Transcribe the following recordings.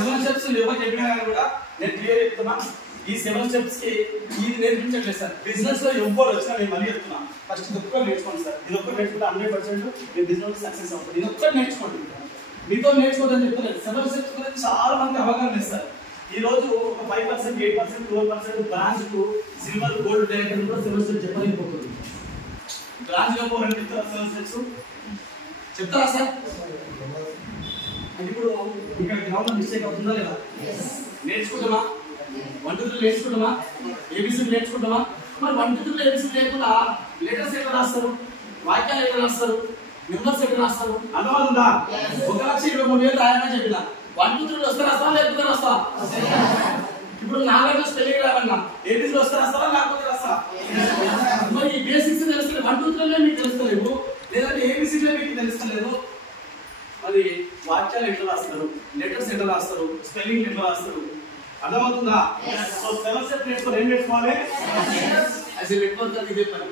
7 steps ఎవరు చెప్పినా కానీ కూడా నేను క్లియర్ చెప్తున్నా. ఈ 7 స్టెప్స్ కి ఇది నేర్పించట్లేదు సార్. బిజినెస్ లో ఎవ్వరు వచ్చినా నేను మళ్ళీ చెప్తున్నా, ఫస్ట్ ఇది ఒక్కటి నేర్చుకోండి సార్. ఇది ఒక్కటి నేర్చుకుంటే 100% మీ బిజినెస్ సక్సెస్ అవుతుంది. ఇది ఒక్కటి నేర్చుకోండి, మీతో నేర్చుకోవద్దని చెప్తున్నాను. 7 స్టెప్స్ గురించి చాలా మంది అవగాహన లేదు సార్. ఈ రోజు ఒక 5%, 8%, 12% బ్రాంచ్ కు సిల్వర్, గోల్డ్ డైరెక్టర్ కూడా 7 స్టెప్స్ చెప్పలేకపోతుంది. బ్రాంచ్ గా పోవాలని చెప్తారా 7 స్టెప్స్ చెప్తారా సార్? ఇప్పుడు ఇక్కడ గ్రౌండ్ మిస్టేక్ అవుతుందా లేదా? నేర్చుకుంటామా? 1 2 3 నేర్చుకుంటామా? ఏబిసి నేర్చుకుంటామా? మరి 1 2 3 ఏబిసి లేకుండా లెటర్స్ ఎట్లా రాస్తారు, వాక్యాలు ఎట్లా రాస్తారు, నెంబర్స్ ఎట్లా రాస్తారు? అర్థమవుతుందా? 1,23,000 రాయమని చెప్పిన 1 2 3 వస్తే రాస్తా లేకపోతే రాస్తా? ఇప్పుడు 4 స్పెల్లింగ్ రావన్నా ఏబిసి వస్తే రాస్తావా లేకపోతే రాస్తా? మరి ఈ బేసిక్స్ తెలుస్తలేదు, 1 2 3 మీకు తెలుస్తలేవు, లేదంటే ఏబిసిలే మీకు తెలుస్తలేదు. మరి వాక్యాలు ఎట్లా రాస్తారు, లెటర్స్ ఎట్లా రాస్తారు, స్పెల్లింగ్ ఎట్లా రాస్తారు? అర్థమవుతుందా? సో 7 స్టెప్స్ నేర్చుకొని ఏం నేర్చుకోవాలి? అసలు ఎక్కువ ఇదే పని.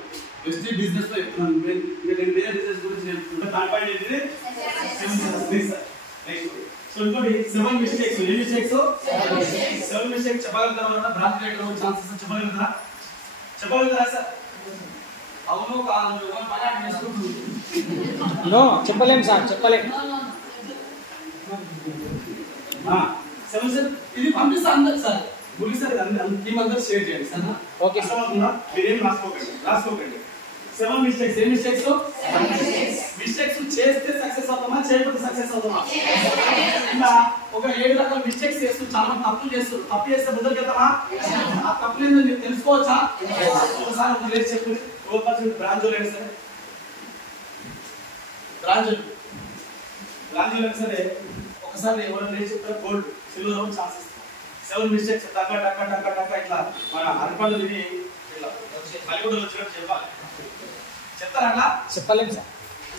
ఎస్టీ బిజినెస్ లో చెప్తున్నాను, నేను వేరే బిజినెస్ గురించి చెప్తుంటే దాని పైన ఏంటిది 7 స్టెప్స్ సార్. నెక్స్ట్ సో ఇంకోటి 7 మిస్టేక్స్. ఏ మిస్టేక్స్? 7 మిస్టేక్స్ చెప్పగలుగుతారా? బ్రాంచ్ రేటర్ ఛాన్సెస్ చెప్పగలుగుతారా? చెప్పగలుగుతారా సార్? అవును కాదు పని చేసుకుంటుంది. నో చెప్పలేం సార్, చెప్పలేం. 7 స్టెప్స్ ఇది పంపిస్తా అందరు సార్. ముగిసారి టీమ్ అందరూ షేర్ చేయండి సార్. Okay sir. మీరేం రాసుకోకండి. 7 మిస్టేక్స్. ఏ మిస్టేక్స్? మిస్టేక్స్ చేస్తే సక్సెస్ అవుతామా, చేయకపోతే సక్సెస్ అవుతామా? ఇలా ఒక 7 రకాల మిస్టేక్స్ చేస్తూ చాలా మంది తప్పులు చేస్తారు. తప్పు చేస్తే ముందరికి వెళ్తామా? ఆ తప్పులు ఏంటో మీరు తెలుసుకోవచ్చా? ఒకసారి ఒక లేచి చెప్పండి. 1% బ్రాంచ్ లేదు సరే, బ్రాంచ్ లేదు సరే, ఒకసారి ఎవరైనా లేచి చెప్తారు గోల్డ్, సిల్వర్ ఛాన్సెస్. 7 మిస్టేక్స్ టక్క టక్క టక్క టక్క ఇట్లా మన అర్పణ తిని ఇట్లా మలిగూడలో వచ్చినట్టు చెప్పాలి. చెప్తారా అట్లా? చెప్పలేం సార్.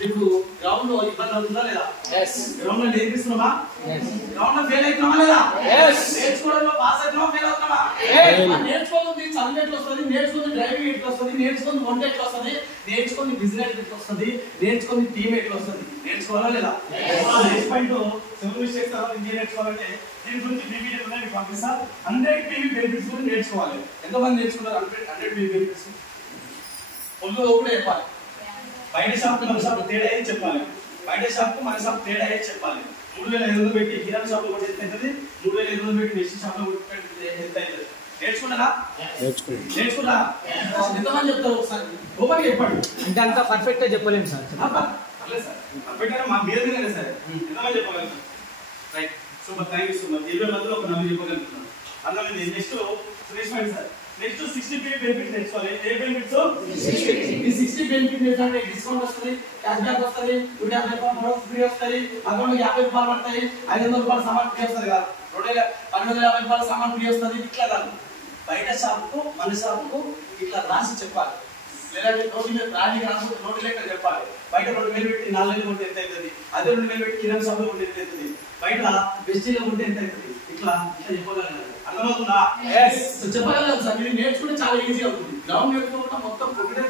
ఇప్పుడు గ్రౌండ్ లో ఇబ్బంది అవుతుందా లేదా? గ్రౌండ్ లో నేర్పిస్తున్నామా? గ్రౌండ్ లో ఫెయిల్ అవుతున్నామా లేదా? నేర్చుకోవడంలో పాస్ అవుతున్నామా, ఫెయిల్ అవుతున్నామా? నేర్చుకోవాలి చదువు ఎట్లా వస్తుంది, నేర్చుకుని డ్రైవింగ్ ఎట్లా వస్తుంది, నేర్చుకుని వంట ఎట్లా వస్తుంది, నేర్చుకుని బిజినెస్ ఎట్లా వస్తుంది, నేర్చుకుని టీమ్ ఎట్లా వస్తుంది, నేర్చుకోవాలా లేదా? నెక్స్ట్ పాయింట్ 7 మిస్టేక్స్ తర్వాత ఇంకేం నేర్చుకోవాలంటే దీని గురించి పీపీటీ మీకు పంపిస్తా. 100 పీవీ బెనిఫిట్స్ గురించి నేర్చుకోవాలి. ఎంతమంది నేర్చుకున్నారు 100 పీవీ బెనిఫిట్స్? ఒళ్ళు కూడా చెప్పాలి. బయట షాప్ మన షాప్ తేడా అయ్యి చెప్పాలి. బయట షాప్ మన షాప్ తేడా అయ్యి చెప్పాలి. 3,500 పెట్టి కిరాణా షాప్ లో ఎంత అవుతుంది, 3,500 పెట్టి నెక్స్ట్ షాప్ లో ఎంత అవుతుంది? నేర్చుకున్నారా? నేర్చుకున్నా ఎంతమంది చెప్తారు? ఒకసారి ఓపెన్ చెప్పండి. అంటే అంత పర్ఫెక్ట్ గా చెప్పలేం సార్. పర్లేదు సార్, పర్ఫెక్ట్ గా మా మీద సరే ఎంతమంది చెప్పగలుగుతారు? Right, super, thank you so much. 20 మందిలో ఒక 4 చెప్పగలుగుతున్నాను. అందులో next Suresh sir next 60 benefits నేర్చుకోవాలి. ఏ బెనిఫిట్స్? ఈ 60 బెనిఫిట్ ఏంటంటే డిస్కౌంట్ వస్తుంది, క్యాష్ బ్యాక్ వస్తుంది, 150 రూపాయలు ఫ్రీ వస్తుంది, అకౌంట్ 50 రూపాయలు పడతాయి, 500 రూపాయలు సామాన్ ఫ్రీ వస్తుంది కదా, 250 రూపాయల సామాన్ ఫ్రీ వస్తుంది. ఇట్లా కాదు, బయట షాప్కు మన షాప్కు ఇట్లా రాసి చెప్పాలి. లేదంటే రాజీ రాకపోతే నోటి లెక్క చెప్పాలి. బయట 2,000 పెట్టి 4,000 కొంటే ఎంత అవుతుంది, అదే 2,000 పెట్టి కిరాణా షాప్ లో కొంటే ఎంత అవుతుంది, బయట బెస్టీలో కొంటే ఎంత అవుతుంది, ఇట్లా చెప్పగలగాలి. అర్థమవుతుందా? చెప్పగలగాలి సార్. మీరు నేర్చుకుంటే చాలా ఈజీ అవుతుంది. గ్రౌండ్ నేర్చుకోకుండా మొత్తం ఒకటే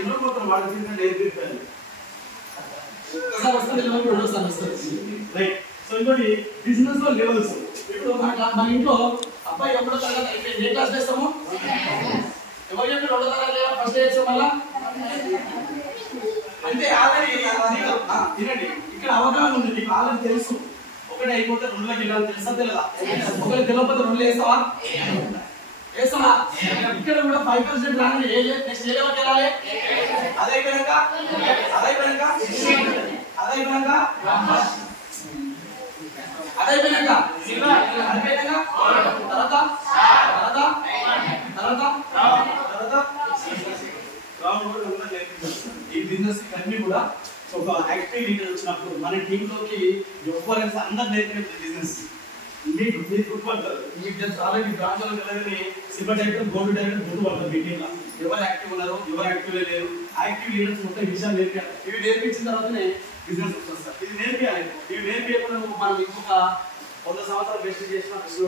ఎన్నో కొత్త వాడు నేర్పిస్తాను వస్తుంది, రెండోసారి వస్తుంది. రైట్, సో ఇంకోటి బిజినెస్ లో లెవెల్స్. ఇప్పుడు మన ఇంట్లో అబ్బాయి ఎప్పుడో తరగతి అయిపోయింది, ఏ క్లాస్ చేస్తాము? ఎవరు చెప్పి 2వ తరగతి లేదా ఫస్ట్ చేస్తాం మళ్ళా? అంటే ఆల్రెడీ తినండి, ఇక్కడ అవగాహన ఉంది, మీకు ఆల్రెడీ తెలుసు. ఒకటి అయిపోతే 2లోకి వెళ్ళాలి, తెలుసా తెలదా? ఒకటి తెలియకపోతే 2లో వేస్తావా? వేస్తావా? ఇక్కడ కూడా 5% రాగానే నెక్స్ట్ ఏ లెవెల్కి వెళ్ళాలి? అదైపోయాక ఈ బిజినెస్ అన్ని కూడా ఒక యాక్టివ్ లీడర్ వచ్చినప్పుడు మన టీమ్ లోకి ఎవరైనా అందరు నేర్పే బిజినెస్ మీరు గుర్తుపడతారు. మీకు తెలుసు ఆల్రెడీ బ్రాంచ్ లో వెళ్ళగానే సిల్వర్ డైరెక్టర్, గోల్డ్ డైరెక్టర్ గుర్తుపడతారు. మీ టీమ్ లో ఎవరు యాక్టివ్ ఉన్నారు, ఎవరు యాక్టివ్ లేరు, యాక్టివ్ లీడర్స్ మొత్తం విషయాలు నేర్పారు. ఇవి నేర్పించిన తర్వాతనే బిజినెస్ వస్తుంది సార్. ఇది నేర్పియాలి. ఇవి నేర్పియకుండా మనం ఇంకొక 100 సంవత్సరాలు బెస్ట్ చేసిన బెస్ట్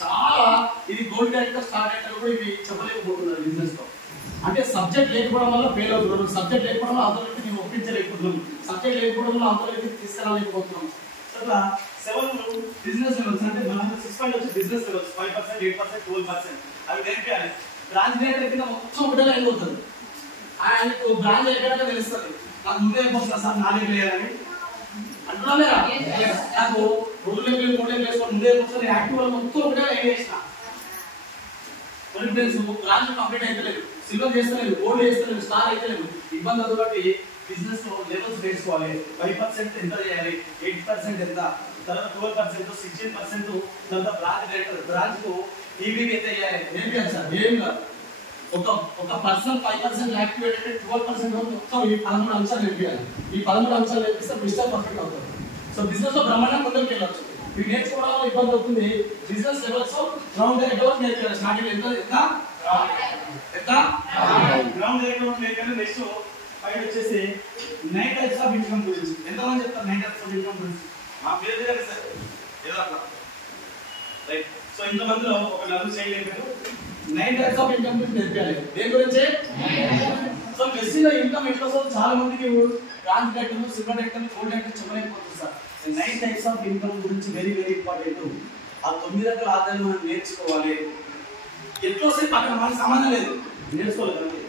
చాలా ఇది గోల్డ్ డైరెక్టర్, స్టార్ డైరెక్టర్ కూడా ఇవి చెప్పలేకపోతున్నారు బిజినెస్ లో. అంటే సబ్జెక్ట్ లేకపోవడం వల్ల ఫెయిల్ అవుతున్నారు, సబ్జెక్ట్ లేకపోవడం వల్ల అవతలకి నేను ఒప్పించలేకపోతున్నాను, సబ్జెక్ట్ లేకపోవడం వల్ల అవతలకి తీసుకురాలేకపోతున్నాం. అట్లా 7 బిజినెస్ లెవెల్స్ అంటే మన 6 పాయింట్ వచ్చి బిజినెస్ లెవెల్స్ 5%, 8%, 12% అవి నేర్పియాలి. బ్రాంచ్ డైరెక్టర్ కింద మొత్తం ఒకటే లైన్ పోతుంది. ఆయనకు బ్రాంచ్ ఎక్కడైనా తెలుస్తుంది. నాకు ముందే అయిపోతుంది సార్ నాలుగు వేయాలని అంటున్నా లేదా? నాకు 2 లెవెల్ 3 లెవెల్ వేసుకొని ముందే అయిపోతుంది. యాక్టివ్ వాళ్ళు మొత్తం ఒకటే లైన్ వేసిన ఫ్రెండ్స్ బ్రాంచ్ కంప్లీట్ అయితలేదు, సిల్వర్ చేస్తలేదు, గోల్డ్ చేస్తలేదు, స్టార్ అయితలేదు. ఇబ్బంది అందుబట్టి బిజినెస్ లో లెవెల్స్ వేసుకోవాలి. 5% ఎంత చేయాలి, 8% ఎంత, తర్వాత 12%, 16%, తర్వాత బ్రాంచ్ డైరెక్టర్ బ్రాంచ్ కు ఈవీవి ఎంత చేయాలి నేర్పియాలి సార్. ఏం కాదు, ఒక పర్సన్ 5% యాక్టివేట్ అయితే 12% మొత్తం ఈ 13 అంశాలు నేర్పియాలి. ఈ 13 అంశాలు నేర్పిస్తే బిజినెస్ పర్ఫెక్ట్ అవుతుంది. సో బిజినెస్ లో బ్రహ్మాండంగా ముందుకు వెళ్ళొచ్చు. ఇవి నేర్చుకోవడం వల్ల ఇబ్బంది అవుతుంది. బిజినెస్ లెవెల్స్ గ్రౌండ్ డైరెక్టర్ నేర్పియాలి. స్టార్టింగ్ ఎంత గ్రౌండ్ డైరెక్టర్ నేర్పియాలి. నెక్స్ట్ ఫైవ్ వచ్చేసి 9 టైప్స్ ఆఫ్ ఇన్కమ్ గురించి ఎంతమంది చెప్తారు? 9 టైప్స్ ఆఫ్ ఇన్కమ్ గురించి మా పేరు దగ్గర సార్ ఏదో అట్లా రైట్. సో ఇంతమందిలో ఒక నలుగురు చేయలేరు 9 టైప్స్ ఆఫ్ ఇన్కమ్ గురించి నేర్పియాలి. దేని గురించి? సో బెస్ట్గా ఇన్కమ్ ఎట్లా వస్తుంది చాలా మందికి branch director, silver director, gold director చెప్పలేకపోతుంది సార్. 9 టైప్స్ ఆఫ్ ఇన్కమ్ గురించి వెరీ ఇంపార్టెంట్. ఆ 9 రకాల ఆదాయం మనం నేర్చుకోవాలి. ఎట్లా వస్తే పక్కన మనకు సంబంధం లేదు, నేర్చుకోవాలి.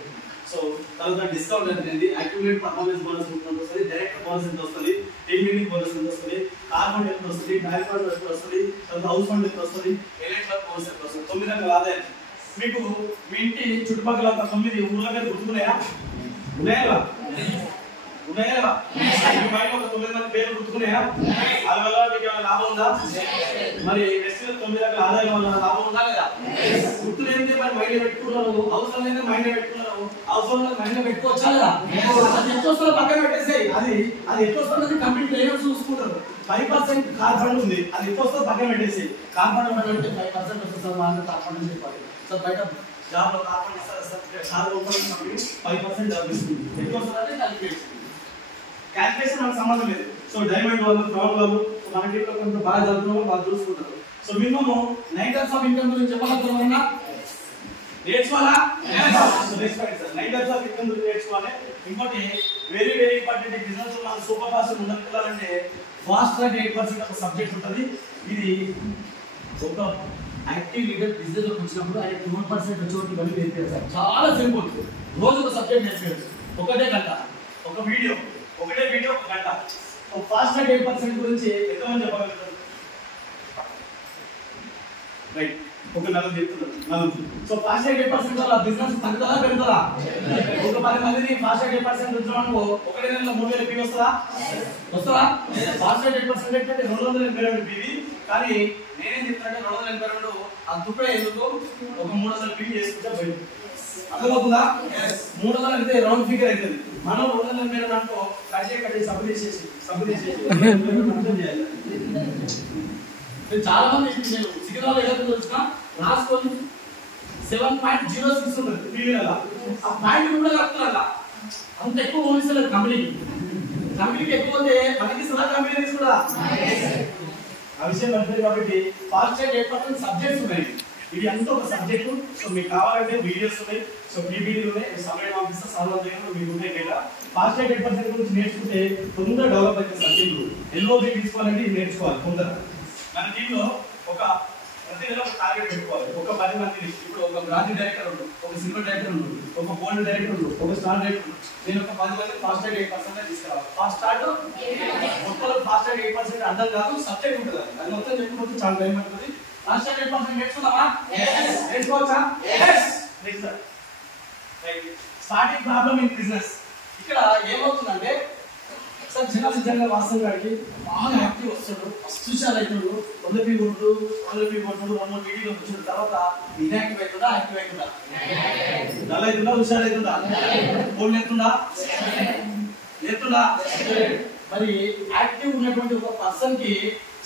సో తర్వాత డిస్కౌంట్ అనేది అక్యుములేట్ పర్ఫార్మెన్స్ బోనస్ ఎంత వస్తుంది, డైరెక్ట్ బోనస్ ఎంత వస్తుంది, టీమ్ మీటింగ్ బోనస్ ఎంత వస్తుంది, కార్ ఫండ్ ఎంత వస్తుంది, డైరెక్ట్ ఫండ్ ఎంత వస్తుంది, తర్వాత హౌస్ ఫండ్ ఎంత వస్తుంది, ఎలైట్ బోనస్ ఎంత వస్తుంది. 9 రకాల ఆదాయం. మీకు మీ ఇంటి చుట్టుపక్కల 9 ఊర్ల మీద గుర్తుకున్నాయా? ఉన్నాయా? ఉన్నాయా? మీ మైండ్ ఒక 9 మంది పేర్లు గుర్తుకున్నాయా? వాళ్ళ వల్ల మీకు ఏమైనా లాభం ఉందా? మరి నెక్స్ట్ 9 రకాల ఆదాయం వల్ల లాభం ఉందా లేదా? గుర్తులేంది మరి మైండ్ పెట్టుకున్నారు, అవసరం లేదు మైండ్ పెట్టుకున్నారు, అవసరం లేదు మైండ్ పెట్టుకోవచ్చా లేదా? అది ఎంత వస్తుందో పక్కన పెట్టేసేయి. అది ఎంత వస్తుందో కంప్లీట్ లేయర్ చూసుకుంటారు. 5% కార్ ఫండ్ ఉంది, అది ఎంత వస్తుందో పక్కన పెట్టేసేయి. కార్ ఫండ్ అంటే 5% వస్తుంది మా కార్ ఫండ్ అని చెప్పాలి. సో బయట జాబ్ లో కార్ ఫండ్ ఇస్తారు, 5% జాబ్ ఇస్తుంది. ఎంత వస్తుందంటే క్యాల్కులేషన్ మనకు సంబంధం లేదు. సో డైమండ్ వాళ్ళు, క్రౌన్ వాళ్ళు మన టీంలో కొంచెం బాగా చదువుతున్న వాళ్ళు చూసుకుంటారు. So minimum 9 types of income గురించి చెప్పగలుగుతామన్నా? నేర్చుకోవాలా? 9 టైప్స్ ఆఫ్ ఇన్కమ్ గురించి నేర్చుకోవాలి. ఇంకోటి వెరీ ఇంపార్టెంట్, బిజినెస్ లో సూపర్ ఫాస్ట్ ఉండాలంటే ఫాస్ట్ ట్రాక్ 8% ఒక సబ్జెక్ట్ ఉంటుంది. ఇది ఒక యాక్టివ్ లీడర్ బిజినెస్ లోకి వచ్చినప్పుడు ఆయన 2% వచ్చి ఇవన్నీ నేర్పించారు. చాలా సింపుల్. రోజు ఒక సబ్జెక్ట్ నేర్పించచ్చు, ఒకటే గంట, ఒకటే వీడియో 1 గంట. ఫాస్ట్ ట్రాక్ 8% గురించి ఎంతమంది చెప్పగలుగుతారు? రైట్, ఒక 4 చెప్తున్నారు. సో ఫాస్ట్ ట్రాక్ 8% వల్ల బిజినెస్ తగ్గుతుందా పెరుగుతుందా? ఒక 10 మందిని ఫాస్ట్ ట్రాక్ 8% ఉంచమనుకో, ఒకటే నెలలో 3000 పీవీ వస్తుందా? ఫాస్ట్ ట్రాక్ 8% అంటే 282 పీవీ. కానీ నేనేం చెప్తానంటే 282 అందుకే ఎందుకు ఒక 300 పీవీ చేసుకుంటే బయట అర్థమవుతుందా? 300 అంటే రౌండ్ ఫిగర్ అవుతుంది. మనం 282 అనుకో, కట్ సబ్బు చేసేసి చాలా మంది నేను సికింద్రాబాద్ ఏదైతే వచ్చినా రాసుకొని 7.06 ఉంటుంది పీవీల. ఆ పాయింట్ కూడా కలుపుతున్నా అంత ఎక్కువ ఓనిస్తలేదు కంపెనీకి ఎక్కువ ఉంది, మనకి సదా కంపెనీ తీసుకురా ఆ విషయం పడుతుంది. కాబట్టి ఫాస్ట్ ట్రాక్ 8% సబ్జెక్ట్స్ ఉన్నాయి. ఇది అంతా ఒక సబ్జెక్టు. సో మీకు కావాలంటే వీడియోస్ ఉన్నాయి, సో పీపీడీలు ఉన్నాయి, సమయం ఆఫీసర్ సాధారణ మీకు ఉన్నాయి కదా. ఫాస్ట్ ట్రాక్ 8% గురించి నేర్చుకుంటే తొందరగా డెవలప్ అయితే సబ్జెక్టు ఎల్ఓబి తీసుకోవాలంటే ఇది నేర్చుకోవాలి తొందరగా. మన టీంలో ప్రతి నెల ఒక టార్గెట్ పెట్టుకోవాలి. ఒక 10 మందిని, ఇప్పుడు ఒక బ్రాంచ్ డైరెక్టర్ ఉండు, ఒక సిల్వర్ డైరెక్టర్ ఉండు, ఒక గోల్డ్ డైరెక్టర్ ఉండు, ఒక స్టార్ డైరెక్టర్ ఉండు. నేను ఒక 10 మంది ఫాస్ట్ ట్రాక్ 8% తీసుకురావాలి. ఫాస్ట్ ట్రాక్ మొత్తం ఫాస్ట్ ట్రాక్ 8% అర్థం కాదు, సబ్జెక్ట్ ఉంటుంది. అది మొత్తం చెప్పుకుంటే చాలా టైం పడుతుంది. ఫాస్ట్ ట్రాక్ 8% నేర్చుకుందామా? నేర్చుకోవచ్చా? Starting problem in business. ఇక్కడ ఏమవుతుందంటే సార్ నిజంగా వాస్తవం గారికి బాగా యాక్టివ్ వస్తాడు, ఫస్ట్ హుషారు అవుతాడు, 100 పీ కొట్టు 2 మీటింగ్ వచ్చిన తర్వాత ఇన్యాక్టివ్ అవుతుందా, యాక్టివ్ అవుతుందా? డల్ అవుతుందా, హుషారు అవుతుందా, ఫోన్ లేతుందా? మరి యాక్టివ్ ఉన్నటువంటి ఒక పర్సన్ కి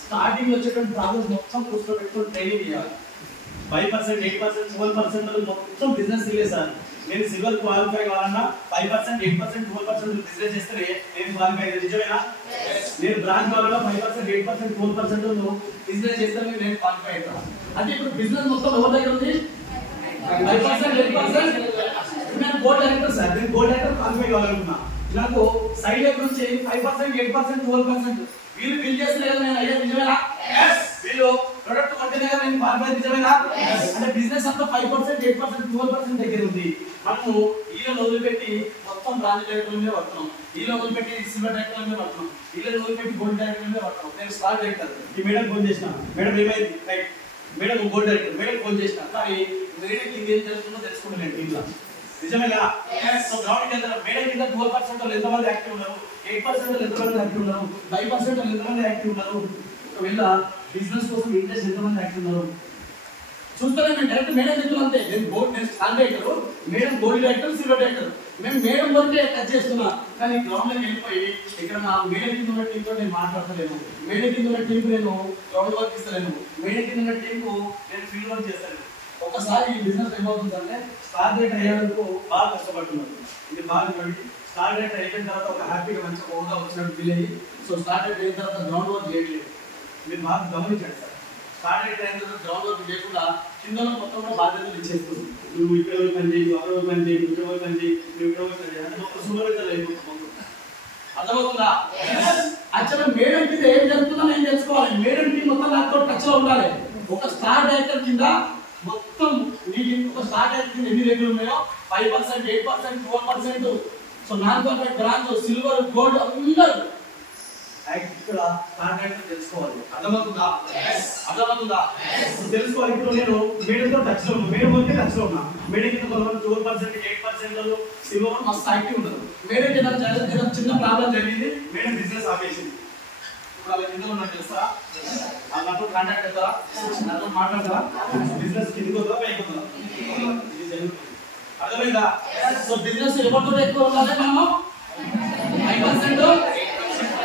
స్టార్టింగ్ వచ్చేటువంటి ప్రాబ్లమ్స్ మొత్తం కూర్చోబెట్టుకుని ట్రైనింగ్ చేయాలి. 5%, 8%, 12% మొత్తం బిజినెస్ ఇల్లే సార్. నేను సిల్వర్ క్వాలిఫై కావాలన్నా 5%, 8%, 12% బిజినెస్ చేస్తే నేను క్వాలిఫై అయ్యేది నిజమేనా? నేను బ్రాంచ్ కావాలన్నా 5%, 8%, 12% బిజినెస్ చేస్తే నేను క్వాలిఫై అవుతాను. అంటే ఇప్పుడు బిజినెస్ మొత్తం ఎవరి దగ్గర ఉంది? 5%, 8%. నేను గోల్డ్ డైరెక్టర్ సార్, నేను గోల్డ్ డైరెక్టర్ క్వాలిఫై కావాలనుకున్నా. నాకు సైడ్ నుంచి 5%, 8%, 12% వీళ్ళు బిల్ చేస్తే లేదు, నేను అయ్యేది నిజమేనా? మాట నిజమేనా? అంటే బిజినెస్ అంతా 5%, 8%, 12% దగ్గర ఉంది. మనము ఈలను వదిలిపెట్టి మొత్తం బ్రాంజ్ డైరెక్టర్ మీద పడుతున్నాం, ఈలో వదిలిపెట్టి సిల్వర్ డైరెక్టర్ మీద పడుతున్నాం, ఈలను వదిలిపెట్టి గోల్డ్ డైరెక్టర్ మీద పడుతున్నాం. నేను స్టార్ డైరెక్టర్ ఈ మేడం ఫోన్ చేసిన, మేడం ఏమైంది right, madam gold director madam phone చేసిన, కానీ మేడం ఇంకేం జరుగుతుందో తెలుసుకుంటాను టీంలో. నిజమేనా? సో గ్రౌండ్కి వెళ్తారు. మేడం కింద 12% ఎంతమంది యాక్టివ్ ఉన్నారు, 8% ఎంతమంది యాక్టివ్ ఉన్నారు, 5% ఎంతమంది యాక్టివ్ ఉన్నారు, ఒకవేళ బిజినెస్ కోసం ఇంట్రెస్ట్ ఎంతమంది యాక్టివ్ ఉన్నారు చూస్తానే. మేము డైరెక్ట్ మేడం చెప్తున్నాం అంతే. నేను star director, madam gold director, silver director. మేము మేడం వరకే టచ్ చేస్తున్నా, కానీ గ్రౌండ్లోకి వెళ్ళిపోయి ఇక్కడ నా మేడం కింద ఉన్న టీంతో నేను మాట్లాడతలేను, మేడం కింద ఉన్న టీంకు నేను గ్రౌండ్ వర్క్ ఇస్తలేను, మేడం కింద ఉన్న టీంకు నేను ఫీల్డ్ వర్క్ చేస్తాను. ఒకసారి ఈ బిజినెస్ ఏమవుతుందంటే స్టార్ డైరెక్టర్ అయ్యేందుకు బాగా కష్టపడుతున్నారు. ఇది బాగా చూడండి, స్టార్ డైరెక్టర్ అయిపోయిన తర్వాత ఒక హ్యాపీగా మంచిగా హోదా వచ్చినట్టు ఫీల్ అయ్యి, సో స్టార్ డైరెక్టర్ అయిన తర్వాత గ్రౌండ్ వర్క్ చేయట్లేదు. మీరు బాగా గమనించండి సార్, స్టార్ డైరెక్టర్ అయిన తర్వాత గ్రౌండ్ వర్క్ చేయకుండా కింద మొత్తం కూడా బాధ్యతలు ఇచ్చేస్తుంది. నువ్వు ఇక్కడ పని చేయి, అక్కడ పని చేయి, ఇక్కడ పని చేయి, నువ్వు ఇక్కడ పని చేయి అంటే ఒక సూపర్వైజర్ అయిపోతుంది. అర్థమవుతుందా? యాక్చువల్గా మేడం కింద ఏం జరుగుతుందో నేను తెలుసుకోవాలి, మేడం కి మొత్తం నాతో టచ్ లో ఉండాలి. ఒక స్టార్ డైరెక్టర్ కింద మొత్తం నీకు ఒక స్టార్ డైరెక్టర్ ఎన్ని రేట్లు ఉన్నాయో 5%, 8%, 12%, so non corporate branch, silver, gold అందరూ ఇక్కడ స్టార్ డైరెక్టర్ తెలుసుకోవాలి. అర్థమవుతుందా? అర్థమవుతుందా? తెలుసుకోవాలి. ఇప్పుడు నేను మేడంతో టచ్ లో ఉన్నా, మేడం వరకే టచ్ లో ఉన్నా. మేడం కింద 12%, 8% సిల్వర్ మస్తు యాక్టివ్ ఉంటుంది. మేడం కింద చిన్న ప్రాబ్లం జరిగింది, మేడం బిజినెస్ ఆపేసింది. ఇప్పుడు అలా కింద ఉన్నా తెలుసా, నాతో కాంటాక్ట్ అవుతారా, నాతో మాట్లాడతారా, బిజినెస్ కిందకి వద్దా పైకి వద్దా, ఇది జరుగుతుంది. అర్థమైందా? సో బిజినెస్ ఎవరితో ఎక్కువ ఉండాలి, మనము 5%,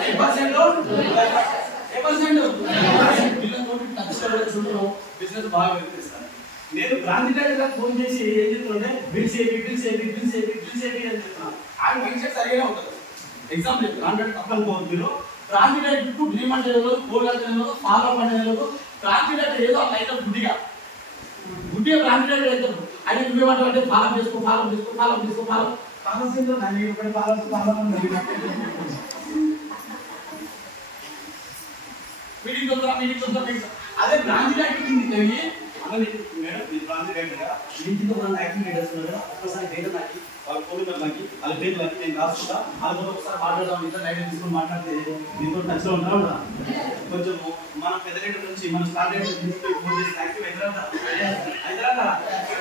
8%, పిల్లలతో టచ్ బిజినెస్ బాగా వెళ్తారు. నేను బ్రాంచ్ డైరెక్టర్ ఫోన్ చేసి ఏం చెప్తుంటే బిల్స్ ఏపీ అని చెప్తున్నాను. ఆయన మైండ్ సెట్ సరిగానే ఉంటుంది. ఎగ్జాంపుల్ కాంట్రాక్ట్ తప్పనుకోవద్దు. మీరు బ్రాంచ్ డైరెక్టర్ డిమాండ్ చేయలేదు, కోల్డ్ చేయలేదు, ఫాలో పడలేదు. బ్రాంచ్ డైరెక్టర్ ఏదో లైట్ గుడ్డిగా బ్రాంచ్ డైరెక్టర్ అవుతారు. ఆయన నువ్వేమంటే ఫాలో చేసుకో మీటింగ్ అదే బ్రాంచ్ డైరెక్టర్ కింద మేడం బ్రాంచ్ డైరెక్టర్ మీ కింద యాక్టివ్ లీడర్స్ ఉన్నారు. ఒక్కసారి డేటా నాకు వాళ్ళ ఫోన్ నెంబర్ నాకు వాళ్ళ పేరు నాకు నేను రాసుకుంటా, వాళ్ళతో ఒకసారి మాట్లాడదాం. ఇట్లా లైట్ తీసుకొని మాట్లాడితే మీతో టచ్ లో ఉంటారా? కొంచెం మన పెద్ద లీడర్ నుంచి మన స్టార్ లీడర్ తీసుకొని ఫోన్ చేసి యాక్టివ్ అవుతారా?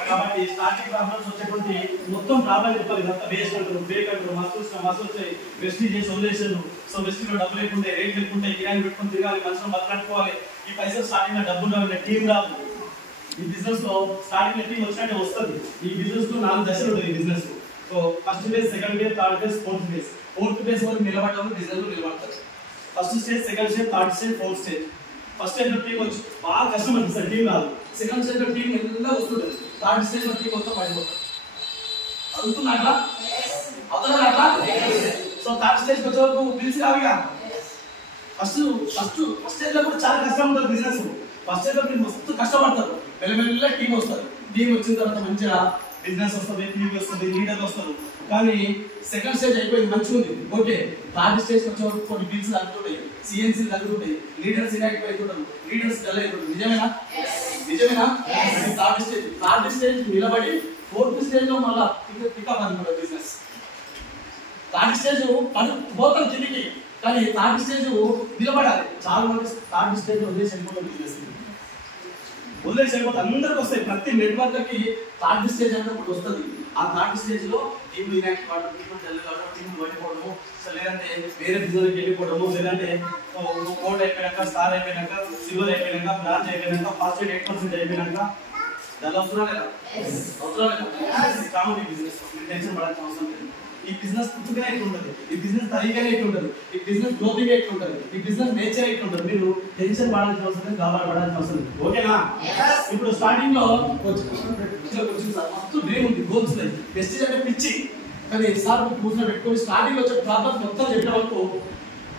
కాబట్టి స్టార్టింగ్ ప్రాబ్లమ్స్ వచ్చేటువంటి మొత్తం ప్రాబ్లం చెప్పాలి. ఇదంతా వేస్ట్ అంటారు, బ్రేక్ అంటారు, మస్తు వచ్చాయి, వెస్టిజ్ చేసి వదిలేసారు. సో వెస్టిజ్ లో డబ్బులు లేకుంటే రేట్ లేకుంటే కిరాయి పెట్టుకొని తిరగాలి, మనుషులు మాట్లాడుకోవాలి. ఈ పైసలు స్టార్టింగ్ లో డబ్బులు రావాలి, టీం రాదు. ఈ బిజినెస్ లో స్టార్టింగ్ లో టీం వచ్చినట్టే వస్తుంది. ఈ బిజినెస్ లో 4 దశలు ఉంటుంది. ఈ business so first phase, second phase, third phase, fourth phase వరకు నిలబడడం బిజినెస్ లో నిలబడతారు. First stage, second stage, third stage, fourth stage. First stage లో టీం వచ్చి బాగా కష్టం అనిపిస్తుంది, టీం రాదు. సెకండ్ స్టేజ్ లో టీం ఎలా వస్తుంది, థర్డ్ స్టేజ్ లో టీం మొత్తం పడిపోతుంది. అడుగుతున్నా అవుతుందా? సో థర్డ్ స్టేజ్ వచ్చే వరకు బిల్స్ రావిగా. ఫస్ట్ స్టేజ్ లో కూడా చాలా కష్టం ఉంటుంది బిజినెస్. ఫస్ట్ స్టేజ్ లో మీరు మస్తు కష్టపడతారు, మెల్లమెల్ల టీం వస్తారు. టీం వచ్చిన తర్వాత మంచిగా బిజినెస్ వస్తుంది, టీం వస్తుంది, లీడర్ వస్తారు. కానీ సెకండ్ స్టేజ్ అయిపోయింది, మంచిగా ఉంది, ఓకే. థర్డ్ స్టేజ్ వచ్చే వరకు కొన్ని బిల్స్ తగ్గుతుంటాయి, సిఎన్సీ తగ్గుతుంటాయి, లీడర్స్ ఇన్యాక్టివ్ అవుతుంటారు, లీడర్స్ డల్ అవుతుంటారు. నిజమేనా? థర్డ్ స్టేజ్ నిలబడి ఫోర్త్ స్టేజ్ లో మళ్ళీ పికప్ అనుకుంటారు బిజినెస్. థర్డ్ స్టేజ్ పోతారు కిందికి, కానీ థర్డ్ స్టేజ్ నిలబడాలి. చాలా మంది థర్డ్ స్టేజ్ వదిలేసి వెళ్ళిపోతారు బిజినెస్, వదిలేసి వెళ్ళిపోతారు. అందరికి వస్తాయి, ప్రతి నెట్వర్క్కి థర్డ్ స్టేజ్ అనేది ఒకటి వస్తుంది. ఆ థర్డ్ స్టేజ్ లో టీం ఇన్యాక్టివ్ కావడం, టీం డల్ కావడం, టీం పడిపోవడము, లేదంటే వేరే బిజినెస్కి వెళ్ళిపోవడము, లేదంటే గోల్డ్ అయిపోయాక, స్టార్ అయిపోయాక, సిల్వర్ అయిపోయాక, బ్రాంచ్ అయిపోయాక, ఫాస్ట్ 8% అయిపోయాక దాని అవసరం లేదా? కామెడీ బిజినెస్ టెన్షన్ పడాల్సిన అవసరం లేదు. ఈ బిజినెస్ పుట్టుకనే ఎట్లుంటది, ఈ బిజినెస్ తరిగానే ఎట్లుంటది, ఈ బిజినెస్ గ్రోతింగ్ ఎట్లుంటది, ఈ బిజినెస్ నేచర్ ఎట్లుంటది. మీరు టెన్షన్ పడాల్సిన అవసరం లేదు, గాబరా పడాల్సిన అవసరం లేదు. ఓకేనా? ఇప్పుడు స్టార్టింగ్ లో మస్తు డ్రీమ్ ఉంది, గోల్స్ లేదు, వెస్టిజ్ అంటే పిచ్చి. కానీ సార్ కూర్చొని పెట్టుకొని స్టార్టింగ్ వచ్చే ప్రాబ్లమ్స్ మొత్తం చెప్పిన వరకు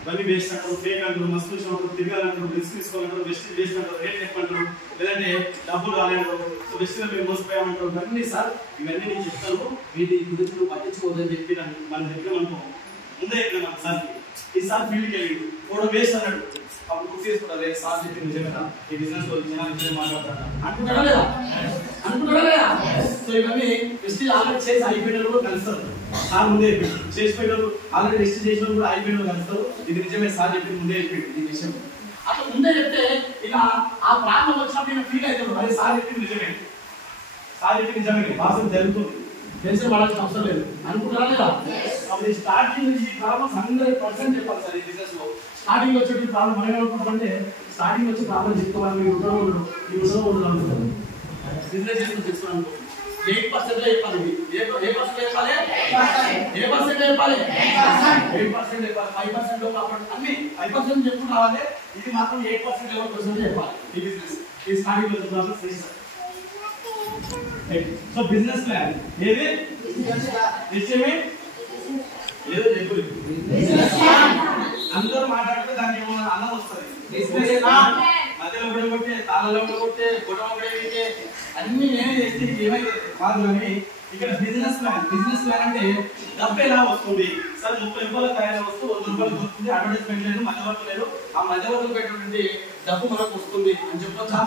మనీ వేస్ట్ అంటారు, ఫేక్ అంటారు, మస్తు అంటారు, తిరగాలంటారు, రిస్క్ తీసుకోవాలంటారు, వెస్టిజ్ వేస్ట్ అంటారు, రేట్ చెప్పంటారు, లేదంటే డబ్బులు రాలేంటారు, సో వెస్టిజ్ మేము మోసపోయామంటారు. అన్నీ సార్ ఇవన్నీ నేను చెప్తాను, వీటి గురించి నువ్వు పట్టించుకోవద్దని చెప్పి మనం చెప్పినామనుకో, ముందే చెప్పినాం సార్. ఈ సార్ ఫీల్డ్కి వెళ్ళి ఫోటో వేస్ట్ అన్నాడు, అప్పుడు గుర్తు చేసుకుంటారు సార్ చెప్పి నిజమేనా ఈ బిజినెస్ లో నిజం మాట్లాడతారా అనుకుంటారా లేదా అనుకుంటారా లేదా సో ఇవన్నీ టెస్ట్ ఆల్రెడీ చేసి అయిపోయిన కూడా కలుస్తారు సార్ ముందే చేసిపోయిన ఆల్రెడీ టెస్ట్ చేసిన కూడా అయిపోయిన కలుస్తారు ఇది నిజమే సార్ చెప్పి ముందే చెప్పి ఈ విషయం అట్లా ముందే చెప్తే ఇక ఆ ప్రాబ్లం వచ్చినప్పుడు నేను ఫీల్ అవుతాను మరి సార్ చెప్పి నిజమే సార్ చెప్పి నిజమే భాష జరుగుతుంది టెన్షన్ పడాల్సిన అవసరం లేదు అనుకుంటారా లేదా కాబట్టి స్టార్టింగ్ నుంచి ప్రాబ్లమ్స్ 100% చెప్పాలి సార్ ఈ బిజినెస్ లో స్టార్టింగ్ వచ్చే ప్రాబ్లం మనం ఏమనుకుంటామంటే స్టార్టింగ్ వచ్చే ప్రాబ్లం చెప్తామని ఈ ఉండడం అనుకుంటాం బిజినెస్ చేస్తూ చెప్తున్నాను 8% చెప్పాలి ఏ పర్సెంట్ చెప్పాలి ఏ పర్సెంట్ చెప్పాలి 8% చెప్పాలి 5% అప్పుడు అన్ని 5% చెప్పుకుంటూ రావాలి ఇది మాత్రం 8% లెవెల్ చెప్పాలి ఈ బిజినెస్ ఈ స్టార్టింగ్ లో ప్రాబ్లమ్స్ సో బిజినెస్ ప్లాన్ ఏది నిశ్చయమే ఏదో చెప్పు అందరూ మాట్లాడితే దానికి ఏమన్నా అన్నం వస్తుంది మధ్యలో కూడా కొట్టే తాళలో కూడా కొట్టే గొడవ కూడా అన్ని నేనే చేస్తే ఏమైతే కాదు కానీ ఇక్కడ బిజినెస్ ప్లాన్ అంటే డబ్బు ఎలా వస్తుంది సార్ 30 రూపాయల తయారు వస్తూ 100 రూపాయలు వస్తుంది అడ్వర్టైజ్మెంట్ లేదు మధ్యవర్తులు లేదు ఆ మధ్యవర్తులు పెట్టినటువంటి డబ్బు మనకు వస్తుంది అని చెప్పొచ్చా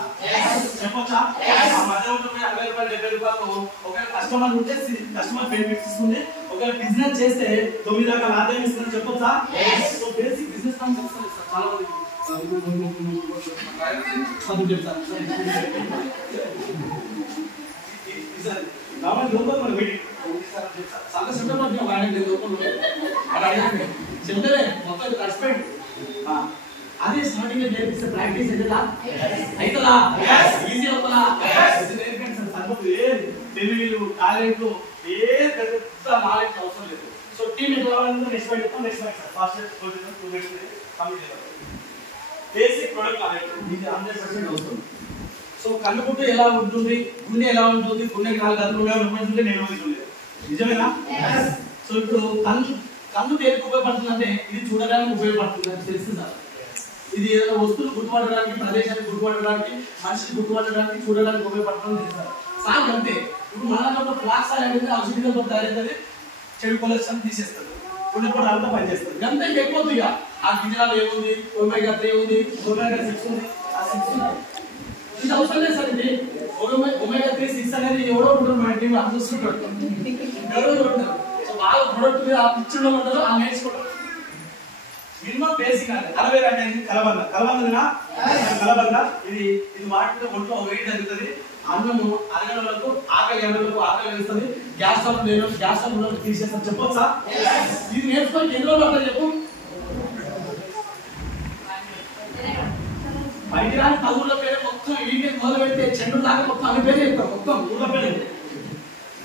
ఆ మధ్యవర్తులు 60 రూపాయలు 70 రూపాయలు ఒకవేళ కస్టమర్ ఉంటే కస్టమర్ బెనిఫిట్స్ ఇస్తుంది ఒకవేళ బిజినెస్ చేస్తే 9 రకాల ఆదాయం ఇస్తుందని చెప్పొచ్చా so basic business concepts sir చాలా మంది చెప్తారు మనం అదే స్టార్టింగ్ నేర్పిస్తే ప్రాక్టీస్ అవుతుందా ఈజీ అవుతుందా తెలివిలు టాలెంట్లు ఏ పెద్ద నాలెడ్జ్ అవసరం లేదు సో టీమ్ ఎట్లా నెక్స్ట్ చెప్తాం next complete basic product knowledge ఇది 100% అవుతుంది సో కన్నుకుంటే ఎలా ఉంటుంది గుండె ఎలా ఉంటుంది గుండెకి 4 గంటలు ఉంటే నేను చూడలేదు నిజమేనా సో ఇప్పుడు కన్ను దేనికి ఉపయోగపడుతుందంటే ఇది చూడడానికి ఉపయోగపడుతుంది అని తెలుసు సార్ ఇది ఏదైనా వస్తువులు గుర్తుపట్టడానికి ప్రదేశాన్ని గుర్తుపట్టడానికి మనిషిని గుర్తుపట్టడానికి చూడడానికి ఉపయోగపడుతుంది తెలుసు సార్ అంతే ఇప్పుడు మన ఫ్లాక్స్ అనేది ఔషధితో తయారైతుంది చెడు కొలెస్ట్రాల్ తీసేస్తుంది గుండెపోటు అంతా పనిచేస్తుంది అంతే ఎక్కువ ఇక ఆ గింజరాలు ఏముంది ఒమేగా 3 ఉంది ఒమేగా 6 ఉంది ఆ 6 ఇది అవసరం లేదు సార్ ఇది ఒమేగా 3 6 అనేది ఎవడో ఉంటారు మన టీం చూస్తుంటాడు ఎవరో ఉంటారు సో వాళ్ళ ప్రొడక్ట్ మీద ఆ పిక్చర్లో ఉంటారు ఆ నేర్చుకుంటారు మినిమం బేసిక్ అంటే అలవేర అంటే కలబంద ఇది వాటితో ఒంట్లో వెయిట్ తగ్గుతుంది అన్నము అరగడలకు ఆకలి అన్నలకు ఆకలి వేస్తుంది గ్యాస్ ట్రబుల్ తీసేస్తారు చెప్పొచ్చా ఇది నేర్చుకొని ఎన్ని రోజులు పడుతుంది చెప్పు బయటిరాని తగుళ్ళ పేరు మొత్తం వీటిని మొదలు పెడితే చెండు దాకా మొత్తం అన్ని పేరు చెప్తారు మొత్తం ఊళ్ళ పేరు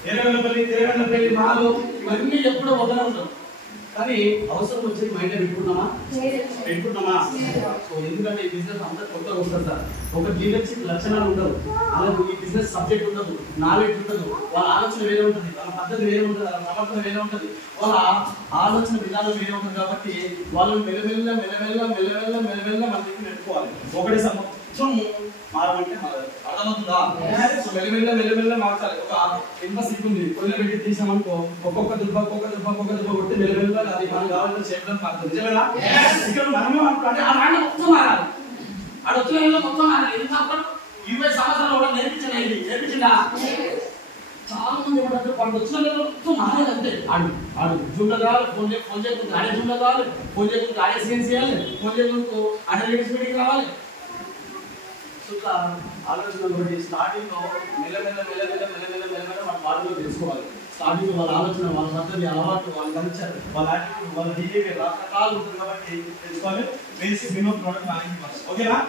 తిరగండపల్లి మాలు ఇవన్నీ ఎప్పుడో వదల ఉంటారు కానీ అవసరం వచ్చేది మైండ్ పెట్టుకుంటున్నామా సో ఎందుకంటే ఈ బిజినెస్ అంతా కొత్తగా ఉంటుంది సార్ ఒక లీడర్షిప్ లక్షణాలు ఉండవు అలాగే ఈ బిజినెస్ సబ్జెక్ట్ ఉండదు నాలెడ్జ్ ఉండదు వాళ్ళ ఆలోచన వేరే ఉంటుంది వాళ్ళ పద్ధతి వేరే ఉంటుంది వాళ్ళ ప్రవర్తన వేరే ఉంటుంది వాళ్ళ ఆలోచన విధానం వేరే ఉంటుంది కాబట్టి వాళ్ళు మెల్లమెల్ల మన దగ్గర పెట్టుకోవాలి ఒకటే మొత్తం మారమంటే అర్థమవుతుందా సో మెల్లమెల్ల మార్చాలి ఒక ఇనుప సిప్ ఉంది కొయ్యలో పెట్టి తీసామనుకో ఒక్కొక్క దుబ్బ కొట్టి మెల్లమెల్ల అది మనం కావాల్సిన చేయడం మారుతుంది నిజమేనా ఇక్కడ మనమే అనుకుంటే ఆ రాండ మొత్తం మారాలి ఆడ వచ్చిన మొత్తం మారాలి ఎందుకంటే 20 సంవత్సరాలు కూడా నేర్పించిందా చాలా మంది ఏమంటారు వాళ్ళు వచ్చిన మొత్తం మారాలి అంతే ఆడు జూమ్లో కావాలి ఫోన్ చేయకుండా ఆడే జూమ్లో కావాలి ఫోన్ చేయకుండా ఆడే సీఎన్స్ చేయాలి ఫోన్ చేయకుండా ఆడే లేడీస్ మీటింగ్ రావాలి ఆలోచన స్టార్టింగ్ లో మెల్లమెల్ల మన వాళ్ళు తెలుసుకోవాలి స్టార్టింగ్ వాళ్ళ ఆలోచన వాళ్ళ పద్ధతి అలవాటు వాళ్ళ కల్చర్ వాళ్ళ యాటిట్యూడ్ వాళ్ళ బిహేవియర్ రకరకాలు ఉంటుంది కాబట్టి తెలుసుకోవాలి బేసిక్ మినిమం ప్రోడక్ట్ మేనేజ్మెంట్ ఓకేనా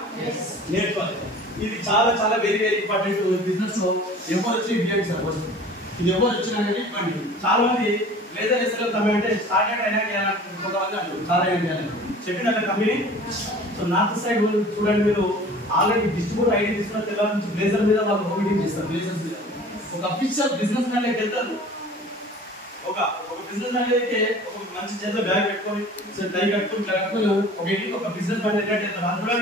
నేర్చుకోవాలి ఇది చాలా వెరీ ఇంపార్టెంట్ బిజినెస్ లో ఎవరు వచ్చి ఇవ్వండి సార్ ఇది ఎవరు వచ్చినా ఇవ్వండి చాలా మంది లేదర్ ఎస్ఎల్ అంటే స్టార్టెడ్ అయినా కొంతమంది అంటారు చాలా చెప్పిన కంపెనీ సో నార్త్ సైడ్ చూడండి మీరు ఆల్రెడీ డిస్ట్రిబ్యూటర్ ఐడి తీసుకున్న తెల్ల నుంచి బ్లేజర్ మీద వాళ్ళు హోమిటింగ్ చేస్తారు బ్లేజర్స్ మీద ఒక అఫీషియల్ బిజినెస్ మ్యాన్ లెక్క వెళ్తారు ఒక బిజినెస్ మ్యాన్ అయితే ఒక మంచి చేతిలో బ్యాగ్ పెట్టుకొని టై కట్టుకుని ఒక బిజినెస్ మ్యాన్ ఎక్కడ చేస్తారు అందులో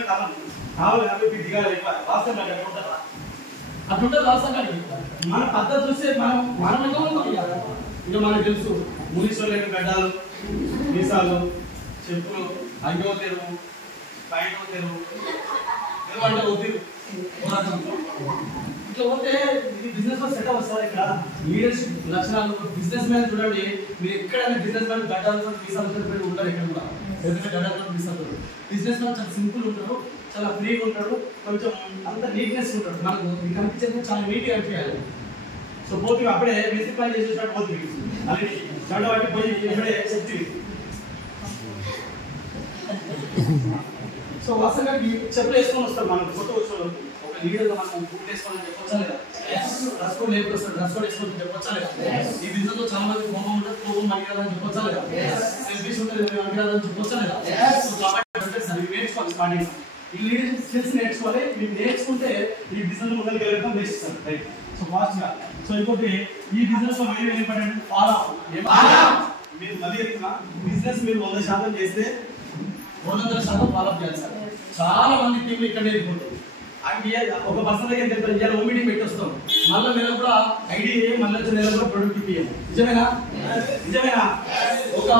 కావాలి కాబట్టి దిగాలి వాస్తవం అట్లుంటుంది వాస్తవం మన పద్ధతి చూస్తే మనం ఇంకా మనకు తెలుసు మునీశ్వర్ల గడ్డాలు మీసాలు చెప్పులు అయ్యో తెరువు బయట తెరువు అంటే ఒత్తిడి ఇట్లా పోతే ఇది బిజినెస్ లో సెట్ అవ్వదు ఇక్కడ లీడర్షిప్ లక్షణాలు బిజినెస్ మ్యాన్ చూడండి మీరు ఎక్కడైనా బిజినెస్ మ్యాన్ గడ్డాలతో తీసాల్సిన పెట్టి ఉంటారు ఇక్కడ కూడా ఎందుకంటే గడ్డాలతో తీసారు బిజినెస్ మ్యాన్ చాలా సింపుల్ ఉంటారు చాలా ఫ్రీగా ఉంటాడు కొంచెం అంత నీట్నెస్ ఉంటాడు మనకు మీకు కనిపించేది చాలా నీట్గా అనిపించాలి సో పోతే అప్పుడే బేసిక్ ప్లాన్ చేసేటట్టు పోతుంది అది గడ్డ పట్టి పోయి ఇప్పుడే శక్తి సో వాస్తవంగా చెప్పులు వేసుకొని వస్తారు మనకు కొత్త వచ్చారు ఒక లీడర్గా మనం బుక్ వేసుకోవాలని చెప్పొచ్చా లేదా డ్రెస్ కోడ్ లేకపోతే డ్రెస్ కోడ్ వేసుకోవాలని చెప్పొచ్చా లేదా ఈ బిజినెస్ లో చాలా మంది కోపం ఉంటుంది కోపం అడిగాలని చెప్పొచ్చా లేదా సెల్ఫిష్ ఉంటుంది అడిగాలని చెప్పొచ్చా లేదా సో కాబట్టి సార్ ఇవి నేర్చుకోవాలి స్టార్టింగ్ ఈ లీడర్షిప్ స్కిల్స్ నేర్చుకోవాలి మీరు నేర్చుకుంటే ఈ బిజినెస్ ముందుకు వెళ్ళడం next sir right so fast గా సో ఇంకోటి ఈ బిజినెస్ లో వెరీ వెరీ ఇంపార్టెంట్ ఫాలో మీరు మళ్ళీ చెప్తున్నా బిజినెస్ మీరు 100% చేస్తే 100% ఫాలో చేయాలి సార్ చాలా మంది టీంలు ఇక్కడ నేర్చుకుంటారు అంటే ఒక పర్సన్ దగ్గర చెప్తారు ఇవాళ ఓ మీటింగ్ పెట్టొస్తాం మళ్ళీ నెల కూడా ఐడి మళ్ళీ వచ్చే నెల కూడా ప్రొడక్టివిటీ నిజమేనా నిజమేనా ఒక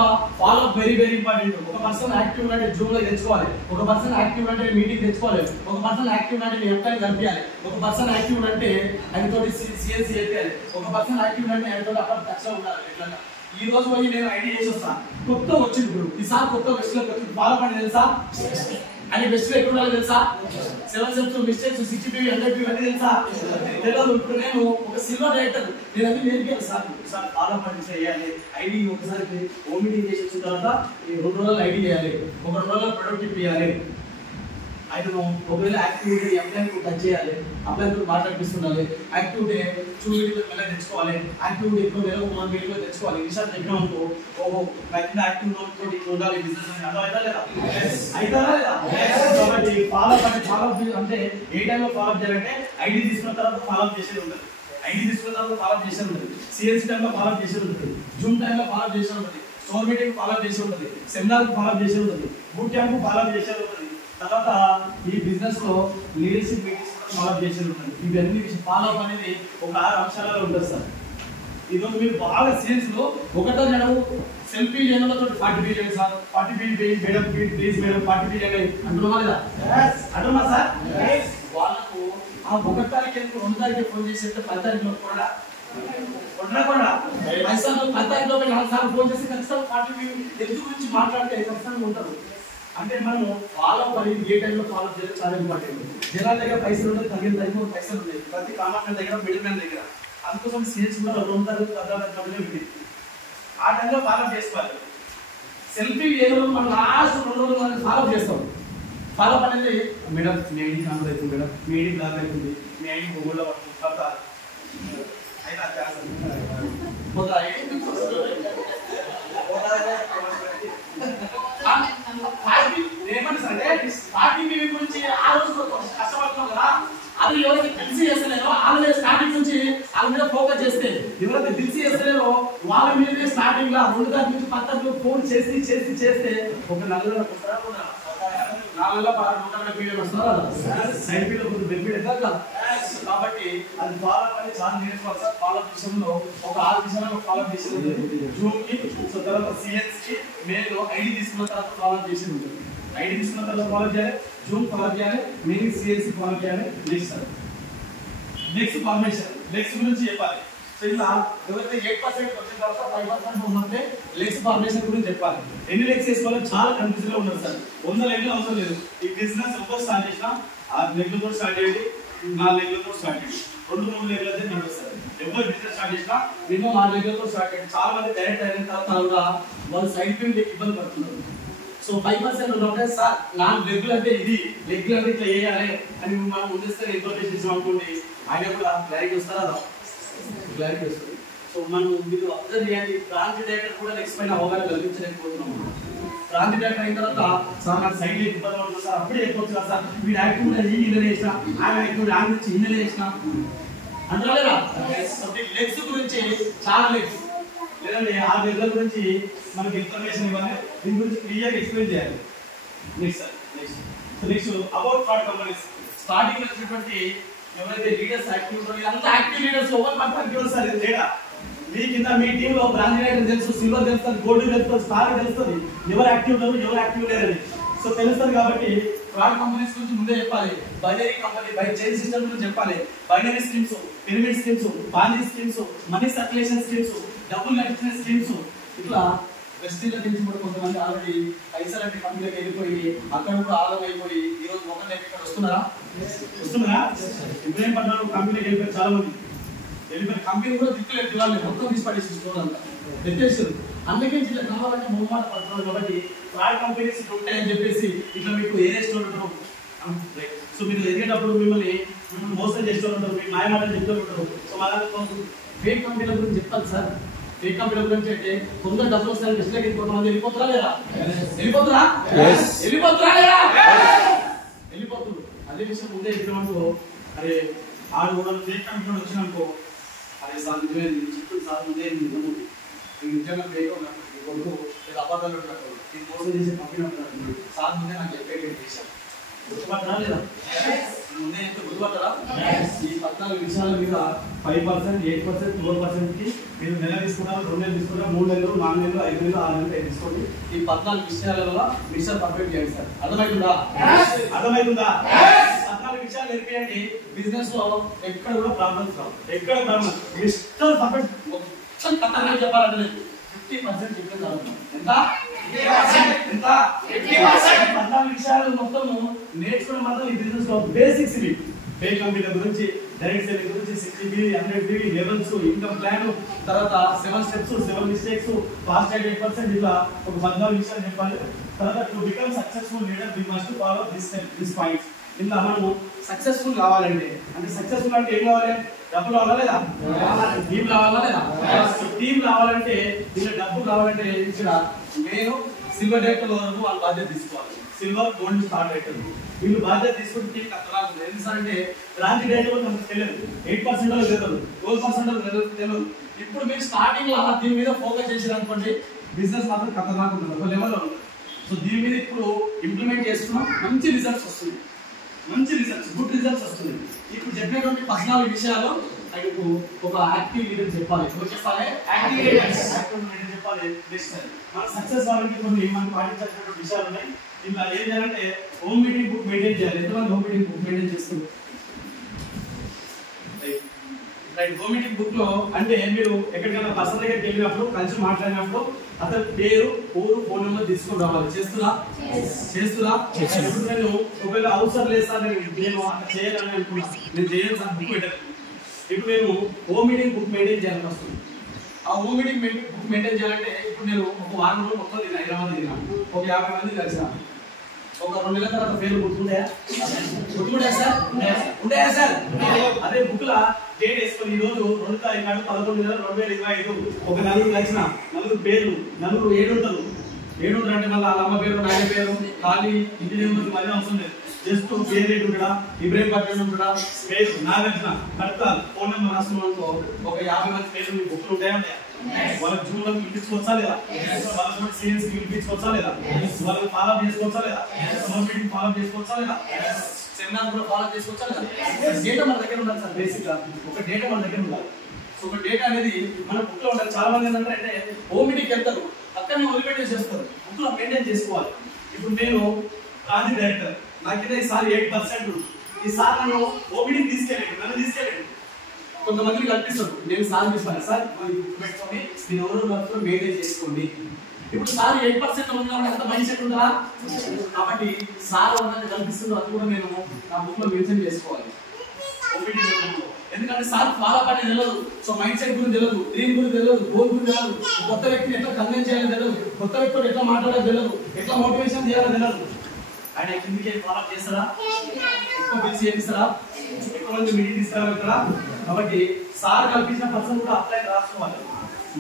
ఫాలో వెరీ వెరీ ఇంపార్టెంట్ ఒక పర్సన్ యాక్టివ్ అంటే జూమ్ లో తెచ్చుకోవాలి ఒక పర్సన్ యాక్టివ్ అంటే మీటింగ్ తెచ్చుకోవాలి ఒక పర్సన్ యాక్టివ్ అంటే ఎంప్లాయ్ కనిపించాలి ఒక పర్సన్ యాక్టివ్ అంటే ఆయనతో సిఎస్సి చేయాలి ఒక పర్సన్ యాక్టివ్ అంటే ఆయనతో అక్కడ టచ్ లో ఉండాలి ఎట్లా ఈ రోజు పోయి నేను ఐడి చేసి వస్తాను కొత్త వచ్చింది ఇప్పుడు ఈసారి కొత్త బెస్ట్ లోకి వచ్చింది ఫాలో పని తెలుసా అని బెస్ట్ లో ఎక్కడ తెలుసా 7 steps మిస్టేక్స్ 60 PV 100 PV అన్ని తెలుసా తెలియదు ఇప్పుడు నేను ఒక సిల్వర్ డైరెక్టర్ నేను అన్ని నేర్పాను సార్ ఫాలో పని చేయాలి ఐడి ఒకసారి ఓ మీటింగ్ చేసి వచ్చిన తర్వాత 2 రోజులు ఐడి చేయాలి 1 రోజులు ప్రొడక్టివ్ చేయాలి అయితే ఒకవేళ యాక్టివిటీ ఎంప్లాయ్ టచ్ చేయాలి అప్లైతో మాట్లాడిపిస్తుండాలి యాక్టివిటీ 2 వీడియోలు మళ్ళీ తెచ్చుకోవాలి యాక్టివిటీ ఎక్కువ నెల 1 వీడియోలో తెచ్చుకోవాలి ఈసారి చెప్పిన అనుకో ఓహో నాకు యాక్టివ్ తోటి ఉండాలి బిజినెస్ అని అర్థం అవుతా లేదా అవుతారా లేదా కాబట్టి ఫాలో అంటే ఏ టైంలో ఫాలో చేయాలంటే ఐడి తీసుకున్న తర్వాత ఫాలో చేసేది ఉంటుంది ఐడి తీసుకున్న తర్వాత ఫాలో చేసేది ఉంటుంది సిఎస్సి టైంలో ఫాలో చేసేది ఉంటుంది జూమ్ టైంలో ఫాలో చేసేది ఉంటుంది స్టోర్ మీటింగ్ ఫాలో చేసేది ఉంటుంది సెమినార్ ఫాలో చేసేది ఉంటుంది బూట్ క్యాంప్ ఫాలో చేసేది ఉంటుంది తర్వాత ఈ బిజినెస్ లో లీడర్షిప్ మీటింగ్స్ ఫాలో చేసేది ఉంటుంది ఇవన్నీ ఫాలో అప్ అనేది ఒక 6 అంశాలలో ఉంటుంది సార్ ఈరోజు మీరు బాగా సేల్స్ లో ఒకటో నెలవు సెల్ఫీ చేయడంలో 40 PV చేయండి sir 40 PV madam please madam 40 PV చేయండి అంటున్నా లేదా అంటున్నా సార్ వాళ్ళకు ఆ 1 తారీఖు 2 తారీఖు ఫోన్ చేసేస్తే 10 తారీఖులో కూడా పైసలు 10 తారీఖులో 4 సార్లు ఫోన్ చేసి ఖచ్చితంగా 40 PV ఎందుకు గురించి మాట్లాడితే ఖచ్చితంగా ఉంటారు అంటే మనం ఫాలో పని ఏ టైంలో ఫాలో చేయాలి చాలా ఇంపార్టెంట్ జనాల దగ్గర పైసలు ఉంటాయి తగిన టైంలో పైసలు ఉంటాయి ప్రతి కామన్ దగ్గర మిడిల్ మ్యాన్ దగ్గర అందుకోసం సేల్స్ కూడా 2 తారీఖు ఆ టైంలో ఫాలో చేసుకోవాలి సెల్ఫీ ఏ రోజు మనం లాస్ట్ 2 రోజులు మనం ఫాలో చేస్తాం ఫాలో పని అనేది మేడం మీ ఐడి కాన్సర్ అవుతుంది మేడం మీ ఐడి బ్లాక్ అవుతుంది మీ ఐడి గూగుల్లో పడుతుంది గురించి ఆ రోజు కష్టపడుతున్నాం కదా అది ఎవరైతే తెలిసి చేస్తలేరో వాళ్ళ స్టార్టింగ్ నుంచి వాళ్ళ మీద ఫోకస్ చేస్తే ఎవరైతే తెలిసి చేస్తలేరో వాళ్ళ మీదే స్టార్టింగ్ లా 2 తారీఖు నుంచి 10 తారీఖు ఫోన్ చేస్తే ఒక 4 కాబట్టి అది ఫాలో అని చాలా నేర్చుకోవాలి సార్ ఫాలో విషయంలో ఒక 6 విషయాలను ఫాలో చేసేది జూమ్ కి సో తర్వాత సిఎస్ కి మెయిల్ ఐడి తీసుకున్న తర్వాత ఫాలో చేసేది ఉంటుంది ఐడి తీసుకున్న తర్వాత ఫాలో చేయాలి జూమ్ ఫాలో చేయాలి మెయిల్ సిఎస్ ఫాలో చేయాలి నెక్స్ట్ ఫార్మేషన్ లెగ్స్ గురించి చెప్పాలి సో ఇలా ఎవరైతే 8% వచ్చిన తర్వాత 5% ఉన్నట్టే లెగ్స్ ఫార్మేషన్ గురించి చెప్పాలి ఎన్ని లెగ్స్ వేసుకోవాలో చాలా కన్ఫ్యూజన్ లో ఉన్నారు సార్ 100 లెగ్లు అవసరం లేదు ఈ బిజినెస్ ఎవరు స్టార్ట్ చేసినా 6 లెగ్లతో స్టార్ట్ చేయండి 4 లెగ్లతో స్టార్ట్ చేయండి 2-3 లెగ్లు అయితే నేను వస్తాను ఎవరు బిజినెస్ స్టార్ట్ చేసినా మినిమం 6 లెగ్లతో స్టార్ట్ చేయండి చాలా మంది డైరెక్ట్ అయిన తర్వాత కూడా వాళ్ళు సైడ్ ఫీల్డ్ ఇబ్బంది పడుతున్నారు సో 5% ఉన్నప్పుడే సార్ 4 లెగ్లు అంటే ఇది లెగ్లు అంటే ఇట్లా వేయాలి అని మనం ముందేస్తే ఇన్ఫర్మేషన్ ఇచ్చాం అనుకోండి ఆయన కూడా క్లారిటీ వస్తారా క్లారిటీ వస్తుంది సో మనం మీరు అబ్జర్వ్ చేయండి బ్రాంచ్ డైరెక్టర్ కూడా నెక్స్ట్ పైన అవగాహన కల్పించలేకపోతున్నాము బ్రాంచ్ డైరెక్టర్ అయిన తర్వాత సార్ నాకు సైడ్ ఇబ్బంది పడుతుంది సార్ అప్పుడే చెప్పొచ్చు కదా సార్ వీడు యాక్టివ్ ఈ ఇన్నర్ చేసిన ఆయన యాక్టివ్ ఆయన నుంచి ఇన్నర్ చేసిన అంటారా లెగ్స్ గురించి చాలా లెగ్స్ లేదంటే ఆ లెగ్ల గురించి మనకి ఇన్ఫర్మేషన్ ఇవ్వాలి దీని గురించి క్లియర్గా ఎక్స్ప్లెయిన్ చేయాలి next about fraud companies starting వచ్చినటువంటి ఎవరైతే లీడర్స్ యాక్టివ్ ఉంటారో ఇదంతా active leaders over perfect sir ఇది తేడా మీ కింద మీ టీంలో బ్రాంచ్ డైరెక్టర్ తెలుసు సిల్వర్ తెలుస్తుంది గోల్డ్ తెలుస్తుంది స్టార్ తెలుస్తుంది ఎవరు యాక్టివ్ ఉన్నారు ఎవరు యాక్టివ్ లేరని సో తెలుస్తుంది కాబట్టి ఫ్రాడ్ కంపెనీస్ గురించి ముందే చెప్పాలి. బైనరీ కంపెనీ చైన్ సిస్టమ్ గురించి చెప్పాలి. బైనరీ స్కీమ్స్, పిరమిడ్ స్కీమ్స్, బాండీ స్కీమ్స్, మనీ సర్క్యులేషన్ స్కీమ్స్, డబ్బులు నడిచిన స్కీమ్స్, ఇట్లా వెస్టీల నుంచి కూడా కొంతమంది ఆల్రెడీ ఐసలాంటి కంపెనీలకు వెళ్ళిపోయి అక్కడ కూడా ఆలం అయిపోయి ఈ రోజు ఒకటే ఇక్కడ వస్తున్నారా? ఇబ్రహీం పట్నం కంపెనీకి వెళ్ళిపోయి చాలా మంది వెళ్ళిపోయి కంపెనీ కూడా దిక్కులేదు దివాలి మొత్తం తీసి పడేసి స్టోర్ అంతా ఎత్తేసారు. అందుకే ఇట్లా కావాలంటే మొహమాట పడుతున్నారు. కాబట్టి ఫ్రాడ్ కంపెనీస్ ఇట్లా ఉంటాయని చెప్పేసి ఇట్లా మీకు ఏదే స్టోర్ ఉంటారు. సో మీరు ఎదిగేటప్పుడు మిమ్మల్ని మోసం చేస్తూ ఉంటారు, మీకు మాయమాటలు చెప్తూ ఉంటారు. సో మన ఫేక్ కంపెనీల గురించి చెప్తాను సార్. ఫేక్ కంపెనీల గురించి అంటే కొందరు డబ్బులు వస్తాయని డిస్లకి కొంతమంది వెళ్ళిపోతారా లేదా? వెళ్ళిపోతురా వెళ్ళిపోతున్నారు. అదే విషయం ముందే చెప్పినప్పుడు అరే ఆడు కూడా ఫేక్ కంపెనీ వచ్చినాకో అరే సార్ నిజమే చెప్తుంది సార్ ముందే నిజంగా ఫేక్ కొడుకు లేదా అబద్ధాలు ఉంటాడు నేను మోసం చేసే కంపెనీ ఉంటాడు సార్ ముందే నాకు చెప్పేది చేశాను. గుర్తుపట్టరా లేదా? ముందే ఎంత గుర్తుపట్టరా? ఈ 14 విషయాల మీద 5%, 8%, 12%కి మీరు నెల తీసుకున్నారు, 2 నెలలు తీసుకున్నారు, 3 నెలలు, 4 నెలలు, 5 నెలలు, 6 నెలలు తీసుకోండి. ఈ 14 విషయాల వల్ల మిషన్ పర్ఫెక్ట్ చేయండి సార్. అర్థమవుతుందా? 14 విషయాలు నేర్పియండి. బిజినెస్ లో ఎక్కడ కూడా ప్రాబ్లమ్స్ రావు. ఎక్కడ ప్రాబ్లమ్ మిస్టర్ పర్ఫెక్ట్ మొత్తం ఖతర్నాక్ చెప్పాలంటే 50% చెప్పేది అవుతుంది. ఎంత 14 విషయాలు మొత్తం నేర్చుకోవడం మాత్రం ఈ బిజినెస్ లో బేసిక్స్ ఇవి. పే కంప్యూటర్ గురించి, డైరెక్ట్ సెల్లింగ్ గురించి, 60B, 100B, levels, income plan, తర్వాత 7 స్టెప్స్, 7 మిస్టేక్స్, ఫాస్ట్ 8% ఇట్లా ఒక 14 విషయాలు చెప్పాలి. తర్వాత to become successful leader we must follow this points. ఇలా మనము సక్సెస్ఫుల్ కావాలంటే అంటే సక్సెస్ఫుల్ అంటే ఏం కావాలి? డబ్బులు రావాలా లేదా? టీం రావాలా లేదా? టీం రావాలంటే ఇలా డబ్బు కావాలంటే ఇక్కడ నేను సిల్వర్ డైరెక్టర్ వరకు వాళ్ళ బాధ్యత తీసుకోవాలి. సిల్వర్, గోల్డ్, స్టార్ డైరెక్టర్ వీళ్ళు బాధ్యత తీసుకుంటే టీం కష్టరాదు. ఎందుకంటే రాంటి డైరెక్టర్ మనకు తెలియదు, 8% తెలియదు, 12% తెలియదు. ఇప్పుడు మీరు స్టార్టింగ్ లో దీని మీద ఫోకస్ చేసారు అనుకోండి బిజినెస్ మాత్రం ఖతర్నాక్ ఉంటుంది ఒక లెవెల్లో ఉంటుంది. సో దీని మీద ఇప్పుడు ఇంప్లిమెంట్ చేస్తున్నాం, మంచి రిజల్ట్స్ వస్తుంది. గుడ్ రిజల్ట్స్ వస్తుంది. ఇప్పుడు చెప్పినటువంటి 14 విషయాలు మీకు ఒక యాక్టివ్ లీడర్ చెప్పాలి. చెప్పాలి యాక్టివ్ లీడర్ చెప్పాలి. మన సక్సెస్ వాళ్ళకి కొన్ని మనం పాటించాల్సినటువంటి విషయాలు ఉన్నాయి. ఇలా ఏం చేయాలంటే హోమ్ మీటింగ్ బుక్ మెయింటైన్ చేయాలి. ఎంతమంది హోమ్ మీటింగ్ బుక్ మెయింటైన్ చేస్తారు? రైట్. హోమ్ మీటింగ్ బుక్ లో అంటే మీరు ఎక్కడికైనా పర్సన్ దగ్గరికి వెళ్ళినప్పుడు కలిసి మాట్లాడినప్పుడు అతని పేరు, ఊరు, ఫోన్ నెంబర్ తీసుకుని రావాలి. చేస్తున్నా నేను ఒకవేళ అవసరం లేదు సార్ నేను అట్లా చేయాలని అనుకున్నా, నేను చేయను సార్ బుక్ పెట్టాను. ఇప్పుడు నేను హోమ్ మీటింగ్ బుక్ మెయింటైన్ చేయాలని వస్తుంది. ఆ హోమ్ మీటింగ్ బుక్ మెయింటైన్ చేయాలంటే ఇప్పుడు నేను ఒక వారం రోజులు మొత్తం నేను హైదరాబాద్ తిరిగినా, ఒక 50 మంది కలిసిన, ఒక 2 నెలల తర్వాత పేరు గుర్తుంటాయా సార్? అదే బుక్ లా డేట్ వేసుకొని ఈ రోజు 2 తారీఖు 11/2025 ఒక 4 కలిసిన 4 పేర్లు, 4 7 ఉంటారు. 7 అంటే మళ్ళీ అమ్మ పేరు, నాయన పేరు, ఖాళీ ఇంటి దేవుడికి మళ్ళీ అవసరం లేదు. జస్ట్ పేరు ఏంటి ఉంటాడా, ఇబ్రహీం పట్నం ఉంటాడా, పేరు నాగార్జున కడతారు, ఫోన్ నెంబర్ రాసుకున్నాం అనుకో ఒక 50 మంది పేర్లు మీ బుక్లు ఉంటాయా? వాళ్ళకి జూన్ లో పిలిపించుకోవచ్చా లేదా? వాళ్ళకి సీరియన్స్ పిలిపించుకోవచ్చా లేదా? వాళ్ళకి ఫాలో చేసుకోవచ్చా లేదా? మీటింగ్ ఫాలో చేసుకోవచ్చా లేదా? సెమినార్ కూడా ఫాలో చేసుకోవచ్చా లేదా? డేటా మన దగ్గర ఉండాలి సార్. బేసిక్ గా ఒక డేటా మన దగ్గర ఉండాలి. సో ఒక డేటా అనేది మన బుక్ లో ఉండాలి. చాలా మంది ఏంటంటే హోమ్ మీటింగ్కి వెళ్తారు, అక్కడనే వదిలిపెట్టేసి చేస్తారు. బుక్ లో మెయింటైన్ చేసుకోవాలి. ఇప్పుడు నేను రాజీ డైరెక్టర్, నాకైతే ఈసారి 8%. ఈసారి నన్ను హోమ్ మీటింగ్ తీసుకెళ్ళండి. కొంతమందికి కల్పిస్తారు, నేను సార్ చెప్పాను సార్ పెట్టుకోండి, మీరు ఎవరో వర్క్ మెయింటైన్ చేసుకోండి. ఇప్పుడు సార్ 8% ఉంది ఎంత మైండ్ సెట్ ఉందా? కాబట్టి సార్ ఉన్నది కల్పిస్తుంది, అది కూడా నేను నా బుక్ లో మెన్షన్ చేసుకోవాలి. ఎందుకంటే సార్ ఫాలో పని తెలియదు, సో మైండ్ సెట్ గురించి తెలియదు, డ్రీమ్ గురించి తెలియదు, గోల్ గురించి తెలియదు, కొత్త వ్యక్తిని ఎట్లా కన్విన్స్ చేయాలో తెలియదు, కొత్త వ్యక్తులు ఎట్లా మాట్లాడాలో తెలియదు, ఎట్లా మోటివేషన్ చేయాలో తెలియదు. ఆయన కిందికి ఫాలో చేస్తారా? ఎక్కువ పిలిచి చేపిస్తారా? ఎక్కువ మంది మీటింగ్ తీసుకురాగలుగుతారా? కాబట్టి సార్ కల్పించిన పర్సన్ కూడా అప్లై రాసుకోవాలి.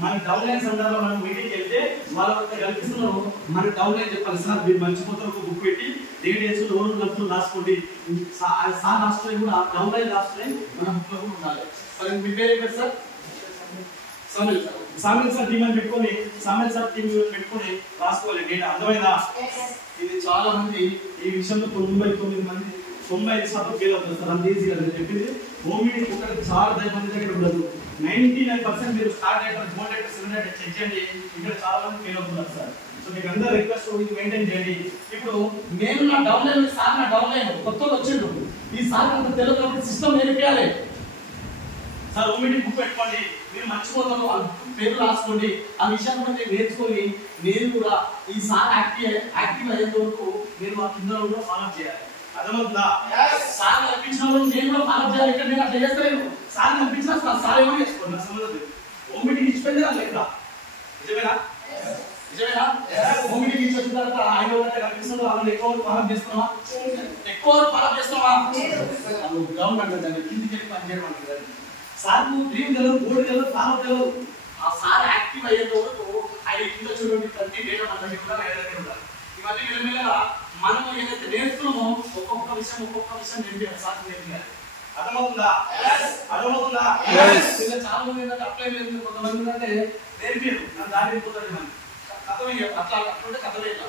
మన డౌన్ లైన్ సందర్భంలో మనం మీటింగ్కి వెళ్తే వాళ్ళ కల్పిస్తున్నారు, మన డౌన్ లైన్ చెప్పాలి. సార్ మీరు మర్చిపోతారు, బుక్ పెట్టి డేట్ వేసి రోజు గంటలు రాసుకోండి. సార్ రాసుకుని కూడా డౌన్ లైన్ రాసుకుని మన బుక్ లో కూడా ఉండాలి. సరే మీ పేరు ఏం సార్? సామిల్ సార్ టీం అని పెట్టుకొని రాసుకోవాలి డేటా. అర్థమైందా? ఇది చాలా మంది ఈ విషయంలో 99 మంది 95% ఫెయిల్ అవుతుంది సార్. అంత ఈజీగా చెప్పింది. హోమ్ మీటింగ్ ఒకటి చాలా మంది దగ్గర ఉండదు. 99% మీరు star director, gold director, silver director check చేయండి. ఇక్కడ చాలా మంది ఫెయిల్ అవుతున్నారు సార్. సో మీకు అందరూ రిక్వెస్ట్ ఇది మెయింటైన్ చేయండి. ఇప్పుడు నేను నా డౌన్ లైన్ సార్ నా డౌన్ లైన్ కొత్తగా వచ్చిండు ఈ సార్ అంత తెలుగు కాబట్టి సిస్టమ్ నేర్పియాలి. సార్ మీటింగ్ బుక్ పెట్టుకోండి మీరు మర్చిపోతారు పేరు రాసుకోండి ఆ విషయాన్ని బట్టి నేర్చుకొని నేను కూడా ఈ సార్ యాక్టివ్ అయ్యేంత వరకు నేను మా కింద కూడా ఫాలో చేయాలి. అర్థమవుతుందా? సార్ కల్పించిన నేను కూడా ఫాలో చేయాలి. ఇక్కడ నేను అట్లా చేస్తలేను. సార్ కల్పించిన సార్ ఏమో చేసుకోండి నా సంబంధం లేదు. హోమ్ మీటింగ్ ఇచ్చిపోయింది కదా లేదా? నిజమేనా? నిజమేనా? హోమ్ మీటింగ్ ఇచ్చి వచ్చిన తర్వాత ఆయన కల్పిస్తున్నారు వాళ్ళని ఎక్కువ ఫాలో చేస్తున్నావా? ఎక్కువ ఫాలో చేస్తున్నావా? గ్రౌండ్ అంటే దాన్ని కిందికి వెళ్ళి పనిచేయడం అంటే సార్ డ్రీమ్ గలరు గోల్డ్ గలరు ఫాలో గలరు ఆ సార్ యాక్టివ్ అయ్యేంత వరకు ఆయన కింద చూడండి ప్రతి డేటా మన దగ్గర కూడా ఆయన దగ్గర ఉండాలి. ఇవన్నీ మెల్లమెల్లగా మనం ఏదైతే నేర్చుకున్నామో ఒక్కొక్క విషయం నేర్పించాలి. సార్ నేర్పించాలి. అర్థమవుతుందా? అర్థమవుతుందా? ఇంకా చాలా మంది ఏంటంటే అప్లై లేదు కొంతమంది ఏంటంటే నేర్పారు నన్ను దారి వెళ్ళిపోతాడు అని కథమే అట్లా అట్లుంటే కథమే ఇట్లా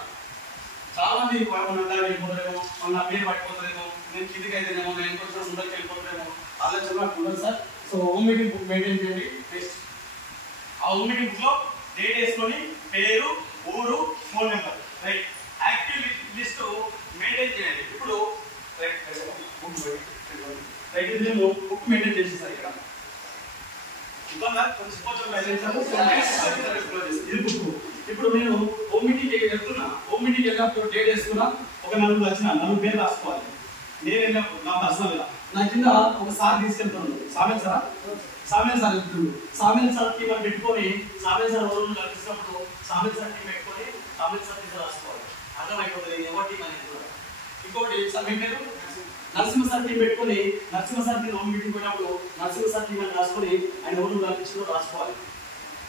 చాలా మంది మన దారి వెళ్ళిపోతారేమో నా పేరు పట్టుకోతారేమో నేను కిందికి అయితేనేమో నేను కొంచెం ముందరికి వెళ్ళిపోతారేమో ఆలోచన ఉండదు sir. So home meeting book maintain చేయండి. నెక్స్ట్ ఆ హోమ్ మీటింగ్ బుక్ లో డేట్ వేసుకొని పేరు ఊరు phone number right active list maintain చేయండి. ఇప్పుడు రైట్ ఇది నేను బుక్ మెయింటైన్ చేసేసారు ఇక్కడ ఇప్పుడు నేను హోమ్ మీటింగ్ వెళ్తున్నా. హోమ్ మీటింగ్ వెళ్ళినప్పుడు డేట్ వేసుకున్నా ఒక 4 వచ్చిన 4 పేరు రాసుకోవాలి. నేను వెళ్ళినప్పుడు నా పర్సనల్ గా నా కింద ఒక సార్ తీసుకెళ్తున్నాడు సామెల్ సార్ వెళ్తున్నాడు. సామెల్ సార్ టీం అని పెట్టుకొని సామెల్ సార్ రోజు కల్పిస్తున్నప్పుడు సామెల్ సార్ టీం పెట్టుకొని సామెల్ సార్ టీం రాసుకోవాలి. అర్థమైపోతుంది ఎవరి టీం అనేది కూడా. ఇంకోటి సార్ మీ పేరు నరసింహ సార్ టీం పెట్టుకొని Narasimha sir team home meeting పోయినప్పుడు నరసింహ సార్ టీం అని రాసుకొని ఆయన ఎవరు కల్పించిందో రాసుకోవాలి.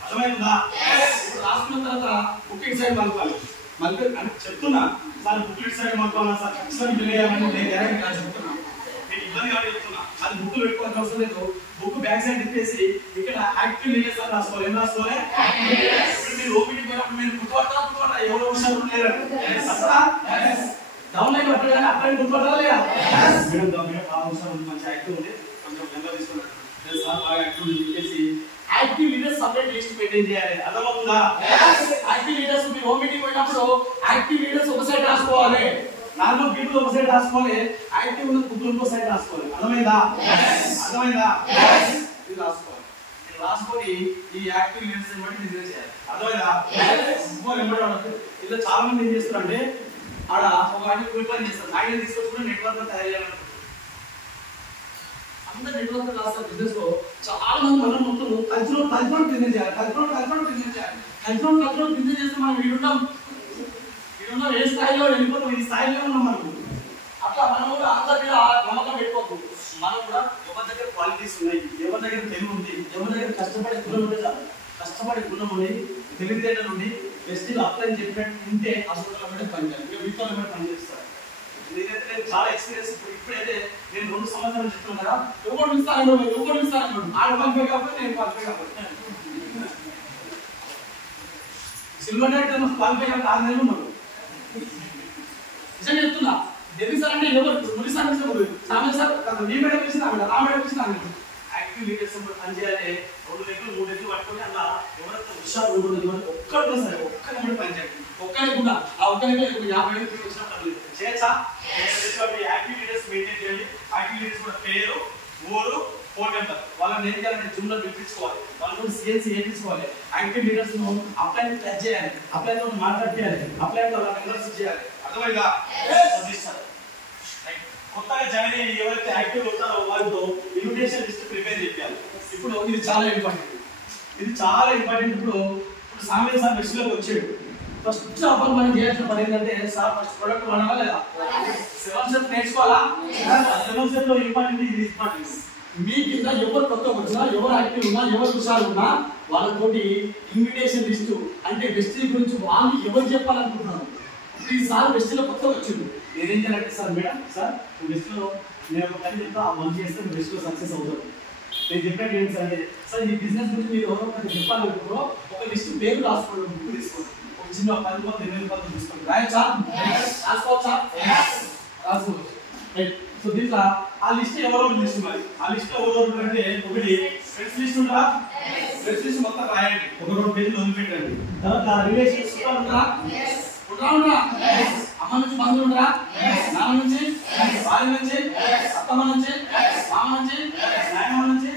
అర్థమైందా? ఇప్పుడు రాసుకున్న తర్వాత బుకింగ్ సైడ్ మలుపాలి. మళ్ళీ చెప్తున్నా సార్ బుకింగ్ సైడ్ మలుపాలా సార్ ఖచ్చితంగా తెలియాలని నేను గ్యారెంటీ కాదు చెప్తున్నా. నేను ఇబ్బంది కాబట్టి చెప్తున్నా. అది బుక్ పెట్టుకోవాల్సిన అవసరం లేదు. బుక్ బ్యాక్ సైడ్ తిప్పేసి ఇక్కడ యాక్టివ్ లీడర్స్ అని రాసుకోవాలి. ఏం రాసుకోవాలి? ఇప్పుడు మీరు ఓపీడీ పోయినప్పుడు మీరు గుర్తుపడతా ఎవరు అవసరం లేరు అసలు డౌన్ లైన్ పట్టగానే అప్లైన్ గుర్తుపట్టాలా లేదా? మేడం అవసరం ఉంది మంచి యాక్టివ్ ఉంది కొంచెం నెంబర్ తీసుకున్నాడు సార్ బాగా యాక్టివ్ చెప్పేసి active leaders separate list maintain చేయాలి. అర్థమవుతుందా? యాక్టివ్ లీడర్స్ మీరు హోమ్ మీటింగ్ పోయినప్పుడు యాక్టివ్ లీడర్స్ ఒక సైడ్ రాసుకోవాలి. నార్మల్ పీపుల్ ఒక సైడ్ రాసుకోవాలి. యాక్టివ్ ఉన్న పీపుల్ ఇంకో సైడ్ రాసుకోవాలి. అర్థమైందా? అర్థమైందా? ఇది రాసుకోవాలి. ఇది రాసుకొని ఈ యాక్టివ్ లీడర్స్ బట్టి డిజైన్ చేయాలి. అర్థమైందా? ఇలా చాలా మంది ఏం చేస్తారంటే ఆడ ఒక ఆయన ప్రిపేర్ చేస్తారు. ఆయన తీసుకొచ్చుకుని నెట్వర్క్ తయారు చేయాలి. అందరు నెట్వర్క్ రాస్తారు. బిజినెస్ లో చాలా మంది మనం మొత్తం కల్చరల్ బిజినెస్ చేయాలి. కల్చరల్ బిజినెస్ చేయాలి. కల్చరల్ బిజినెస్ చేస్తే మనం వీడున్నాం ఏ స్థాయిలో వెళ్ళిపోతాం ఈ స్థాయిలో ఉన్నాం మనం. అట్లా మనం కూడా అందరి మీద నమ్మకం పెట్టుకోవద్దు. మనం కూడా ఎవరి దగ్గర క్వాలిటీస్ ఉన్నాయి, ఎవరి దగ్గర తెలివి ఉంది, ఎవరి దగ్గర కష్టపడే గుణం ఉంటే చాలు. కష్టపడే గుణం ఉంది, తెలివితేటలు ఉంది, బెస్ట్ అప్లై చెప్పినట్టు ఉంటే అసలు మీద పనిచేయాలి. ఇంకా వీటిలో మీద పనిచేస్తారు. ఇదైతే నేను చాలా ఎక్స్పీరియన్స్. ఇప్పుడైతే నేను 2 సంవత్సరాలు చెప్తున్నాను కదా ఎవరు ఇస్తాను ఆడు క్వాలిఫై కాకపోతే నేను క్వాలిఫై కాకపోతే సిల్వర్ డైరెక్టర్ క్వాలిఫై కాకపోతే 6 నెలలు ఉన్నాడు. నిజంగా చెప్తున్నా. డెల్లి సార్ అంటే ఎవరు మురి సార్ సామెల్ సార్ మీ మేడం వచ్చింది ఆమె ఆ మేడం వచ్చింది ఆమె యాక్టివ్ లీడర్స్ పనిచేయాలి. 2 లెక్కలు 3 లెక్కలు పట్టుకొని అలా ఎవరైతే హుషారు ఒక్కరు సరే ఒక్కరి కూడా పనిచేయాలి. ఒక్కరి కూడా ఆ ఒక్కరికి 50 వేలు వచ్చినప్పుడు చేయొచ్చా? యాక్టివ్ లీడర్స్ మెయింటైన్ చేయాలి. యాక్టివ్ లీడర్స్ కూడా పేరు ఊరు ఫోన్ నెంబర్ వాళ్ళని ఏం చేయాలంటే జూమ్లో పిలిపించుకోవాలి. వాళ్ళతో సిఎన్సీ వేయించుకోవాలి. యాక్టివ్ లీడర్స్ అప్లై టచ్ చేయాలి. అప్లై తో మాట్లాడియాలి. అప్లై తో మెంబర్స్ చేయాలి. అర్థమైందా? కొత్తగా జాయిన్ అయ్యి ఎవరైతే యాక్టివ్ ఉంటారో వాళ్ళతో ఇన్విటేషన్ లిస్ట్ ప్రిపేర్ చేయాలి. ఇప్పుడు ఇది చాలా ఇంపార్టెంట్. ఇప్పుడు సామెల్ సార్ బెస్ట్లోకి వచ్చాడు. ఫస్ట్ ఆఫ్ ఆల్ మనం చేయాల్సిన పని ఏంటంటే సార్ ఫస్ట్ ప్రొడక్ట్ వాడాలా లేదా? 7 స్టెప్ నేర్చుకోవాలా? 7 స్టెప్ లో ఇంపార్టెంట్ ఇది ఇంపార్టెంట్. మీ కింద ఎవరు కొత్త వచ్చినా ఎవరు యాక్టివ్ ఉన్నా ఎవరు హుషారు ఉన్నా వాళ్ళతోటి ఇన్విటేషన్ లిస్ట్ అంటే బెస్టీ గురించి వాళ్ళు ఎవరు చెప్పాలనుకుంటున్నారు. ఈసారి బెస్టీలో కొత్తగా వచ్చింది. నేనేం చేయాలంటే సార్ మేడం సార్ బెస్ట్లో నేను ఒక పని చెప్తా ఆ వర్క్ చేస్తే బెస్ట్లో సక్సెస్ అవుతారు. నేను చెప్పినట్టు ఏంటి సార్ అంటే సార్ ఈ బిజినెస్ గురించి మీరు ఎవరో ఒకటి చెప్పాలనుకుంటారో ఒక లిస్ట్ పేరు రాసుకోండి. బుక్ తీసుకోండి. ఒక చిన్న 10 రూపాయలు 20 రూపాయలు తీసుకోండి. రాయొచ్చా? రాసుకోవచ్చా? రాసుకోవచ్చు. రైట్. సో దీంట్లో ఆ లిస్ట్ ఎవరో లిస్ట్ మరి ఆ లిస్ట్ ఎవరో అంటే ఒకటి ఫ్రెండ్స్ లిస్ట్ ఉంటుందా? ఫ్రెండ్స్ లిస్ట్ మొత్తం రాయండి. ఒక 2 పేజీలు వదిలిపెట్టండి. తర్వాత రిలేషన్స్ ఉంటారా? ఉంటారా? అమ్మ నుంచి బంధువులు ఉంటారా? నాన్న నుంచి, భార్య నుంచి, అత్తమ్మ నుంచి, మామ నుంచి, నాయనమ్మ నుంచి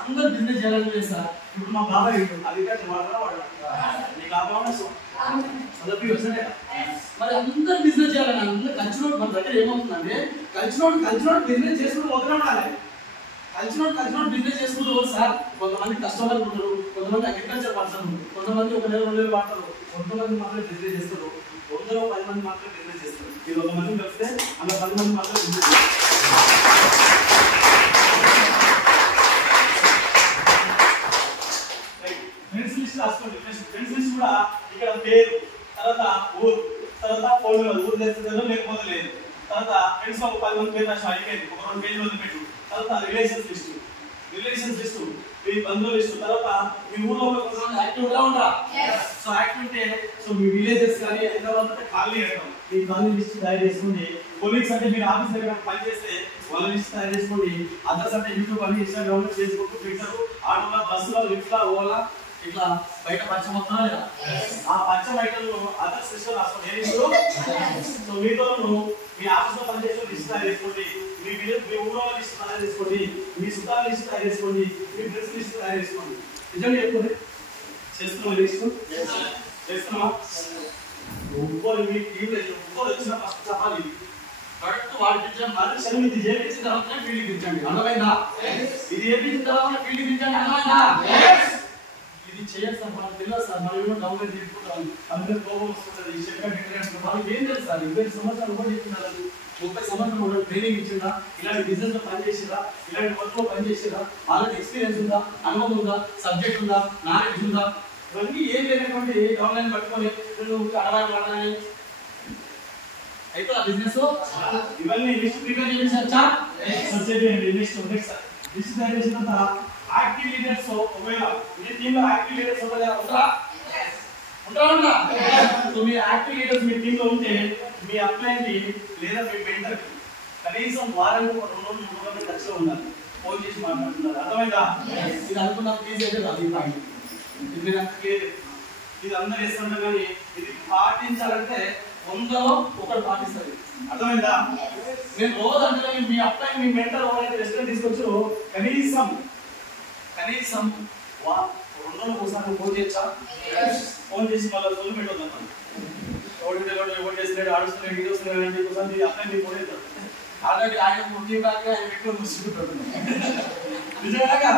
అందరూ బిజినెస్ చేయాలని చేస్తారు. ఇప్పుడు మా బాబాయ్ అగ్రికల్చర్ వాడు నీకు లాభం మరి అందరు బిజినెస్ చేయాలని అందరూ కల్చర్ మన దగ్గర ఏమవుతుందంటే కల్చర్ బిజినెస్ చేసుకుంటూ వదిలే ఉండాలి. కల్చర్ బిజినెస్ చేసుకుంటూ సార్ కొంతమంది కస్టమర్లు ఉంటారు, కొంతమంది అగ్రికల్చర్ పర్సన్, కొంతమంది 1 నెల 2 నెలలు వాడతారు, కొంతమంది మాత్రమే బిజినెస్ చేస్తారు, 100లో 10 మంది మాత్రమే బిజినెస్ చేస్తారు. ఈ 100 మంది కలిస్తే అలా 10 మంది మాత్రమే బిజినెస్ చేస్తారు. ఫ్రెండ్స్ లిస్ట్ రాసుకోండి. ఫ్రెండ్స్ లిస్ట్ కూడా ఇక్కడ పేరు, తర్వాత ఊరు, తర్వాత ఫోన్ నెంబర్, ఊరు తెలిసిందో లేకపోతే లేదు. తర్వాత ఫ్రెండ్స్ ఒక 10 మంది పేరు రాసి అయిపోయింది. ఒక 2 పేజీలు వదిలిపెట్టు. తర్వాత రిలేషన్స్ లిస్ట్ మీ బంధువుల లిస్ట్. తర్వాత మీ ఊర్లో కొంతమంది యాక్టివ్గా ఉంటారా? సో యాక్టివిటీ సో మీ విలేజెస్ కానీ హైదరాబాద్ అంటే ఖాళీ అడగడం మీ ఖాళీ లిస్ట్ తయారు చేసుకోండి. కొలీగ్స్ అంటే మీరు ఆఫీస్ దగ్గర పని చేస్తే వాళ్ళ లిస్ట్ తయారు చేసుకోండి. అదర్స్ అంటే యూట్యూబ్ అని, ఇన్స్టాగ్రామ్, ఫేస్బుక్, ట్విట్టర్, ఆటోలో, బస్సులో, లిఫ్ట్లో, ఓలా ఇట్లా బయట పరిచయం అవుతున్నా లేదా? ఆ పరిచయం బయటలు అదర్స్ లిస్ట్ రాసుకోండి. ఏ లిస్టు? సో మీతో మీ ఆఫీస్లో పనిచేసే లిస్ట్ తయారు చేసుకోండి. మీ ఊళ్ళో లిస్ట్ తయారు చేసుకోండి. మీ చుట్టాల లిస్ట్ తయారు చేసుకోండి. మీ ఫ్రెండ్స్ లిస్ట్ తయారు చేసుకోండి. నిజంగా చెప్పుకోండి. చేస్తున్నావా లిస్ట్? చేస్తున్నావా? ఒక్కరు మీ టీంలో ఒక్కరు వచ్చిన ఫస్ట్ చెప్పాలి. కరెక్ట్ వాడి పిలిచాం మళ్ళీ శని ఇది చేయించిన తర్వాత ఫీల్డ్కి దించండి. అర్థమైందా? ఇది చేయించిన తర్వాత ఫీల్డ్కి దించండి. అర్థమైందా? ఇది చేయాలి సార్, మనకు తెలియదు సార్, మనం ఏమో డౌన్లోడ్ చేసుకుంటాం. అందరూ కోపం వస్తుంది. ఈ సెకండ్ వాళ్ళకి ఏం తెలుసు సార్? 20 సంవత్సరాలు కూడా చెప్తున్నారు. 30 సంవత్సరాలు కూడా ట్రైనింగ్ ఇచ్చిందా? ఇలాంటి బిజినెస్ లో పనిచేసిందా? ఇలాంటి వర్క్ లో పనిచేసిందా? వాళ్ళకి ఎక్స్పీరియన్స్ ఉందా? అనుభవం ఉందా? సబ్జెక్ట్ ఉందా? నాలెడ్జ్ ఉందా? ఇవన్నీ ఏం లేనటువంటి ఆన్లైన్ పట్టుకొని అడగాలి అయితే ఆ బిజినెస్ ఇవన్నీ లిస్ట్ ప్రిపేర్ చేయించా? లిస్ట్ తయారు చేసిన తర్వాత యాక్టివ్ లీడర్స్ ఒకవేళ మీ టీంలో యాక్టివ్ లీడర్స్ ఉంటారా? సో మీ యాక్టివ్ లీడర్స్ మీ టీంలో ఉంటే మీ అప్లైని లేదా మీ మెంటర్ కనీసం వారానికి 2 రోజులు 3 రోజులు టచ్లో ఉండాలి. ఫోన్ చేసి మాట్లాడుతున్నారు. అర్థమైందా? ఇది అనుకున్న ప్లీజ్ అయితే అది పాయింట్. ఇది నాకు క్లియర్. ఇది అందరూ వేస్తుంటారు కానీ ఇది పాటించాలంటే 100లో 1 పాటిస్తారు. అర్థమైందా? నేను రోజు అంటే మీ అప్లై మీ మెంటర్ ఎవరైతే రెస్టారెంట్ తీసుకొచ్చారో కనీసం 2 రోజులు ఒకసారి ఫోన్ చేయొచ్చా? ఫోన్ చేసి మళ్ళీ ఫోన్ పెట్టొద్దాం. ఎవరు చేస్తున్నాడు, ఆడుస్తున్నాడు, ఇది వస్తున్నాడు అంటే ఒకసారి మీ అప్లై మీ ఫోన్ చేస్తాడు. ఆల్రెడీ ఆయన ముఖ్య ఆయన పెట్టుకొని చూసుకుంటాడు. నిజంగా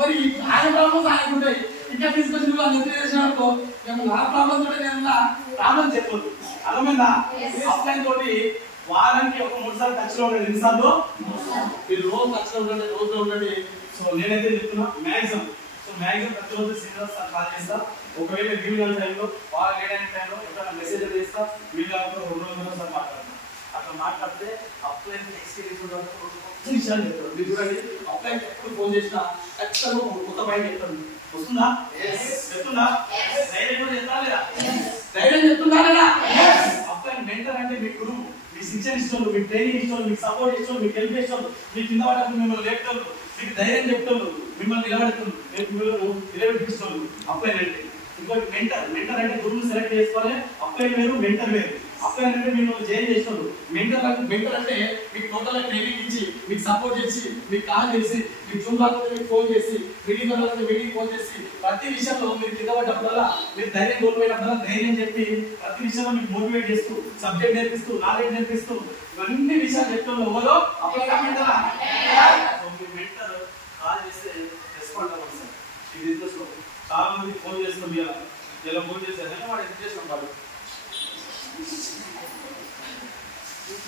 మరి ఆయన ప్రాబ్లమ్స్ ఆయనకు ఉంటాయి. ఇంకా తీసుకొచ్చి నువ్వు అది ఎదురు చేసినాడుకో మేము నా ప్రాబ్లమ్స్ ఉంటే నేను ప్రాబ్లం చెప్పొద్దు. అర్థమైందా? అప్లైన్ తోటి వారానికి ఒక 3 సార్లు టచ్లో ఉండండి. ఎన్నిసార్లు? మీరు రోజు టచ్లో ఉండండి, రోజులో ఉండండి. సో నేనైతే చెప్తున్నా మ్యాక్సిమం ప్రతిరోజు సీనియర్స్ కాల్ చేస్తా. ఒకవేళ లీవ్ లేని టైంలో వాళ్ళు లేని టైంలో ఎప్పుడైనా మెసేజ్ చేస్తా. వీళ్ళు 2 రోజులు సార్ మాట్లాడతాను. అట్లా మాట్లాడితే అప్లైన్ ఎక్స్పీరియన్స్ ఉండదు. విషయాలు చెప్తారు. మీరు చూడండి అప్లైన్ ఎప్పుడు ఫోన్ చేసినా ఖచ్చితంగా కొత్త బయట చెప్తాను. వస్తుందా? చెప్తుందా? ధైర్యం చెప్తా లేదా? ధైర్యం చెప్తుందా లేదా? అప్లైన్ మెంటర్ అంటే మీ గురువు, మీ శిక్షణ ఇష్టం, మీ ట్రైనింగ్ ఇష్టం, మీకు సపోర్ట్ ఇష్టం, మీకు హెల్ప్ ఇష్టం, మీ కింద పడకుండా మిమ్మల్ని లేపుతారు, మీకు ధైర్యం చెప్తారు, మిమ్మల్ని నిలబెడుతుంది, నిలబెట్టిస్తారు. అప్లైన్ అంటే ఇంకోటి మెంటర్ అంటే గురువుని సెలెక్ట్ చేసుకోవాలి. అప్లైన్ వేరు, మెంటర్ వేరు. అప్లైన్ అంటే మీరు జాయిన్ చేస్తారు. మెంటర్ అంటే మీకు టోటల్ ట్రైనింగ్ ఇచ్చి, మీకు సపోర్ట్ చేసి, మీకు కాల్ చేసి, మీకు జూమ్ కాకపోతే మీకు ఫోన్ చేసి, మీటింగ్ కాకపోతే మీటింగ్ ఫోన్ చేసి, ప్రతి విషయంలో మీరు కింద పడ్డప్పుడల్లా, మీరు ధైర్యం కోల్పోయినప్పుడల్లా ధైర్యం చెప్పి, ప్రతి విషయంలో మీకు మోటివేట్ చేస్తూ, సబ్జెక్ట్ నేర్పిస్తూ, నాలెడ్జ్ నేర్పిస్తూ, ఇవన్నీ విషయాలు చెప్తున్నారు. ఎవరో అప్లైన్ మెంటరా? మెంటర్ కాల్ చేస్తే రెస్పాండ్ అవ్వాలి సార్. ఈ బిజినెస్ లో చాలా మంది ఫోన్ చేస్తున్నాం. ఇలా ఫోన్ చేశారు వాడు ఎంత చేసినాం వాడు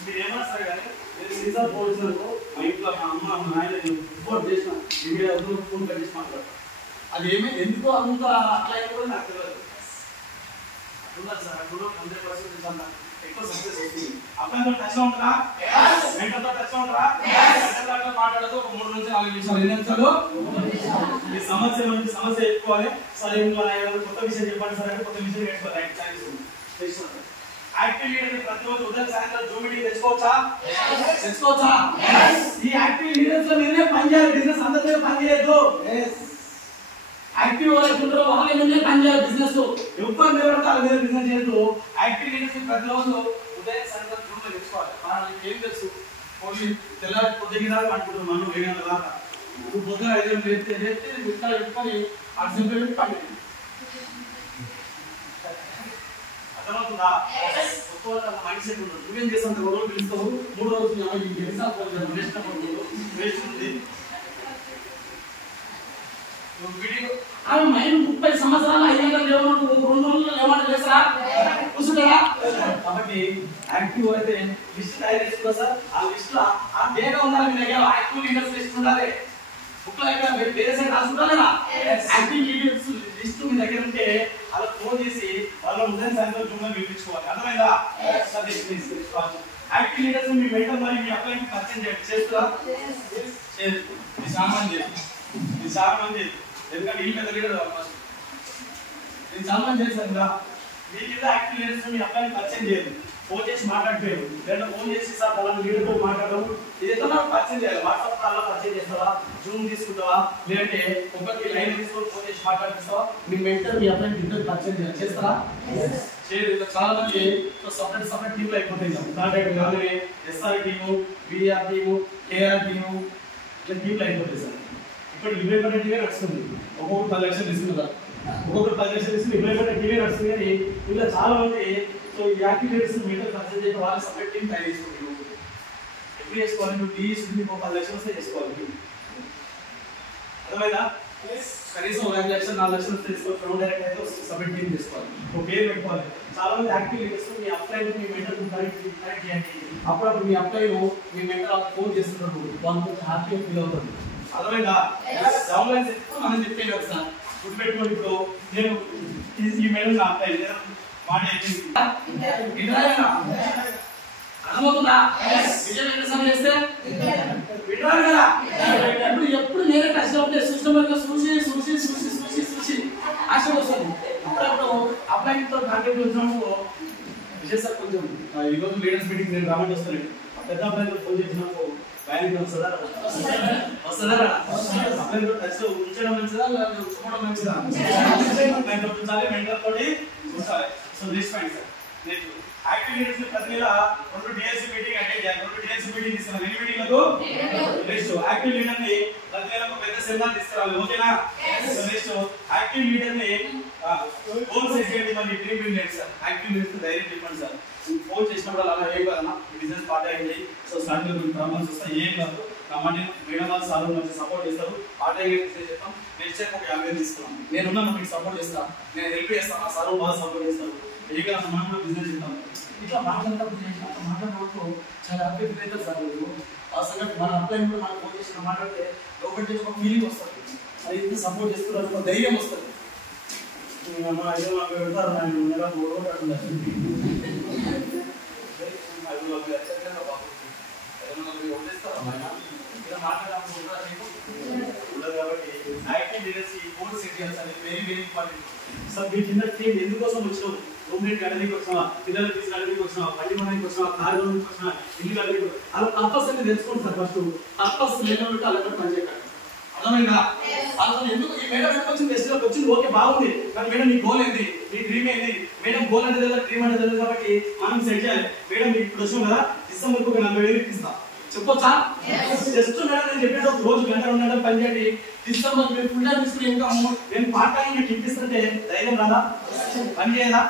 మీరు ఏమన్నా సరే కానీ నేను సీజన్ పోలీసులకు మా ఇంట్లో మా అమ్మ మా నాయన రిపోర్ట్ చేసిన మీడియా ఫోన్ కట్ చేసి మాట్లాడతాను. అది ఎందుకో అంత అట్లా అయినా కూడా నాకు తెలియదు. అట్లా సార్ అప్పుడు 100% అంత ఎక్కువ సక్సెస్ వస్తుంది. అప్లైన్తో టచ్లో ఉంటారా? మెంటర్తో టచ్లో ఉంటారా? మెంటర్తో మాట్లాడదు. ఒక 3 నుంచి 4 నిమిషాలు. ఎన్ని నిమిషాలు? మీ సమస్య చెప్పుకోవాలి. సరే కొత్త విషయం చెప్పండి సార్ అంటే కొత్త విషయం నేర్చుకోవాలి. రైట్ ఛాన్స్ ఉంది. యాక్టివ్ లీడర్ ప్రతిరోజు ఉదయం సాయంత్రం జూమ్ మీటింగ్ తెచ్చుకోవచ్చా? ఈ యాక్టివ్ లీడర్స్ లో మీరే పని చేయాలి. బిజినెస్ అందరితో పని చేయొద్దు. యాక్టివ్ ఎవరైతే ఉంటారో వాళ్ళు ఏంటంటే పని చేయాలి బిజినెస్ ఎవరు నిలబడతారు వేరే బిజినెస్ చేయొద్దు. యాక్టివ్ లీడర్స్ ప్రతిరోజు ఉదయం సాయంత్రం జూమ్లో తెచ్చుకోవాలి. మనకి ఏం తెలుసు పోయి తెల్లారి పొద్దుగినా అనుకుంటున్నాం మనం వేగంగా దాకా ఇప్పుడు పొద్దున 5 గంటలు లేస్తే విత్తనాలు పెట్టుకొని అర్జెంట్ పెట్టి పండి అర్థమవుతుందా? కొత్త మైండ్ సెట్ ఉంటుంది. నువ్వేం చేస్తావు? 2 రోజులు పిలుస్తావు, 3 రోజులు వేస్ట్ ఉంది. మైండ్ 30 సంవత్సరాలు 5 గంటలు లేవమంటూ 2 రోజుల్లో లేవమంటే చేస్తారా? కూర్చుంటారా? కాబట్టి యాక్టివ్ అయితే లిస్ట్ తయారు చేసుకున్నా సార్. ఆ లిస్ట్ లో ఆ డేటా ఉండాలి. మీ దగ్గర యాక్టివ్ లీడర్స్ లిస్ట్ ఉండాలి. బుక్ లో ఇక్కడ వేరే సైడ్ రాసుకుంటా లేదా? యాక్టివ్ లీడర్స్ లిస్ట్ మీ దగ్గర ఉంటే అలా ఫోన్ చేసి వాళ్ళ ఉదయం సాయంత్రం జూమ్లో పిలిపించుకోవాలి. అర్థమైందా? యాక్టివ్ లీడర్స్ మీ మెంటర్ మరి మీ అప్లైకి పరిచయం చేస్తారా? ఇది చాలా మంది ఎందుకంటే ఈ పెద్ద లీడర్ నేను చాలా మంది చేశాను కదా. మీ కింద యాక్టివ్ లీడర్స్ మీ అప్లైకి పరిచయం చేయదు. ఫోన్ చేసి మాట్లాడిపోయారు లేదా ఫోన్ చేసి సార్ వాళ్ళ లీడర్తో మాట్లాడడం ఇదేదో నాకు పరిచయం చేయాలి. వాట్సాప్ కాల్లో పరిచయం చేస్తావా, జూమ్ తీసుకుంటావా, లేదంటే ఒకరికి లైన్ తీసుకొని ఫోన్ చేసి మాట్లాడిస్తావా? మీ మెంటర్ మీ అప్లైకి ఇద్దరు పరిచయం చేస్తారా? చేయలేదు. చాలా మంది సపరేట్ టీంలో అయిపోతాయి. కాంట్రాక్ట్ కానీ SR team, VR team, KR team ఇట్లా టీంలో అయిపోతాయి సార్. ఇప్పుడు ఇంప్లిమెంటెడ్ టీవీ నడుస్తుంది. ఒక్కొక్కరు 10 లక్షలు తీసుకున్నారు, ఒక్కొక్కరు 10 లక్షలు తీసుకుని ఇంప్లిమెంటెడ్ టీవీ నడుస్తుంది. కానీ ఇలా చాలా మంది సో ఈ యాక్టివిటీస్ మీటర్ పరిచయం చేయడం వాళ్ళ సపరేట్ టీం తయారు చేసుకుంటారు. ఎప్పుడు చేసుకోవాలి? నువ్వు టీ సుద్ధి 10 లక్షలు వస్తే చేసుకోవాలి. అర్థమైందా? కనీసం 1 లక్షలు 4 లక్షలు వస్తే తీసుకోవాలి. గ్రౌండ్ డైరెక్ట్ అయితే సపరేట్ టీం తీసుకోవాలి. ఒక పేరు పెట్టుకోవాలి. చాలా మంది యాక్టివ్ లీడర్స్ మీ అప్లై మీ మెంటర్ కనెక్ట్ చేయండి. అప్పుడప్పుడు మీ అప్లై మీ మెంటర్ ఫోన్ చేస్తున్నారు, వాళ్ళు కొంచెం హ్యాపీగా ఫీల్ అవుతుంది. అర్థమైందా? డౌన్లైన్స్ ఎప్పుడు మనం చెప్పే కదా సార్. గుర్తు పెట్టుకోండి. ఇప్పుడు నేను ఈ మేడం నా అప్లై అర్థమవుతుందా? విజయం ఎంత సమయం చేస్తే వింటారు కదా. ఇప్పుడు ఎప్పుడు నేనే కష్టపడితే సిస్టమ్ చూసి ఆశ వస్తుంది. అప్పుడప్పుడు అప్లైతో కాంటాక్ట్ వచ్చినప్పుడు విజయ్ సార్ కొంచెం ఈరోజు లీడర్స్ మీటింగ్ నేను రామంటే వస్తాను. పెద్ద అప్లైతో ఫోన్ చేసినప్పుడు బ్యాంక్ వస్తుందా అప్లైతో టచ్ ఉంచడం మంచిదా లేదా ఉంచుకోవడం మంచిదా? ఉంచాలి, మెంటర్ తోటి ఉంచాలి. So this point sir. Next active leaders ప్రతి నెల 2 డిఎస్సి మీటింగ్ అటెండ్ చేయాలి. 2 డిఎస్సి మీటింగ్ తీసుకున్నాం. ఎన్ని మీటింగ్లకు? నెక్స్ట్ యాక్టివ్ లీడర్ ని ప్రతి నెల ఒక పెద్ద సెమినార్ తీసుకురావాలి. ఓకేనా? సో నెక్స్ట్ యాక్టివ్ లీడర్ ని గోల్ సెట్ చేయండి. మరి డ్రీమ్ బిల్డ్ చేయండి సార్. యాక్టివ్ లీడర్స్ ధైర్యం చెప్పండి సార్. ఫోన్ చేసినప్పుడు అలా ఏం కాదన్నా బిజినెస్ పార్ట్ అయ్యింది. సో స్టార్టింగ్ కొన్ని ప్రాబ్లమ్స్ వస్తాయి, ఏం కాదు రమ్మండి. మేడం వాళ్ళు సార్ మంచి సపోర్ట్ చేస్తారు. పార్ట్ అయ్యి చెప్తాం. నెక్స్ట్ టైం ఒక 50 తీసుకున్నాం. నేనున్నా మీకు సపోర్ట్ చేస్తాను, నేను హెల్ప్ చేస్తాను. సార్ బాగా సపోర్ట్ చేస్తారు. ఏం కాదు మనం కూడా బిజినెస్ చేస్తాం. ఇట్లా మాట్లాడినప్పుడు చాలా హ్యాపీ ఫీల్ అవుతారు సార్. ఆ సంగతి మన అప్లై కూడా మనకు ఫోన్ చేసిన మాట్లాడితే ఒకటి ఒక ఫీలింగ్ వస్తుంది. అది ఇంత సపోర్ట్ చేస్తున్నారు, ఒక ధైర్యం వస్తుంది. మా ఐదో నాకు పెడతారు, నేను నెల 3 రోజులు కాబట్టి యాక్టివ్ లీడర్స్ ఈ కోర్స్ సెట్ చేయాలి sir. Very very important sir. మీ చిన్న టీం ఎందుకోసం వచ్చినావు? రూమ్ రేట్ కట్టడానికి వచ్చినావా, పిల్లలు ఫీజు కట్టడానికి వచ్చినావా, బండి కొనడానికి వచ్చినావా, కారు కొనడానికి వచ్చినా, ఇల్లు కట్టడానికి అలా పర్పస్ అనేది తెలుసుకోండి సార్. ఫస్ట్ పర్పస్ లేనట్టు అలా పనిచేయాలి. అర్థమైందా? అసలు ఎందుకు ఈ మేడం ఎందుకు వచ్చింది? బెస్ట్లోకి వచ్చింది, ఓకే బాగుంది. కానీ మేడం నీ గోల్ ఏంది, నీ డ్రీమ్ ఏంది? మేడం గోల్ అంటే తెలియదు, డ్రీమ్ అంటే తెలియదు. కాబట్టి మనం సెట్ చేయాలి. మేడం ఇప్పుడు వచ్చినాం కదా, డిసెంబర్కి ఒక 40,000 ఇస్తా చెప్పొచ్చా? జస్ట్ మేడం నేను చెప్పేది ఒక రోజు 1 గంట 2 గంటలు పని చేయండి. డిసెంబర్ మీరు ఫుల్ టైం తీసుకుని ఇంకా నేను పార్ట్ టైం మీకు ఇప్పిస్తుంటే ధైర్యం రాదా? పని చేయదా?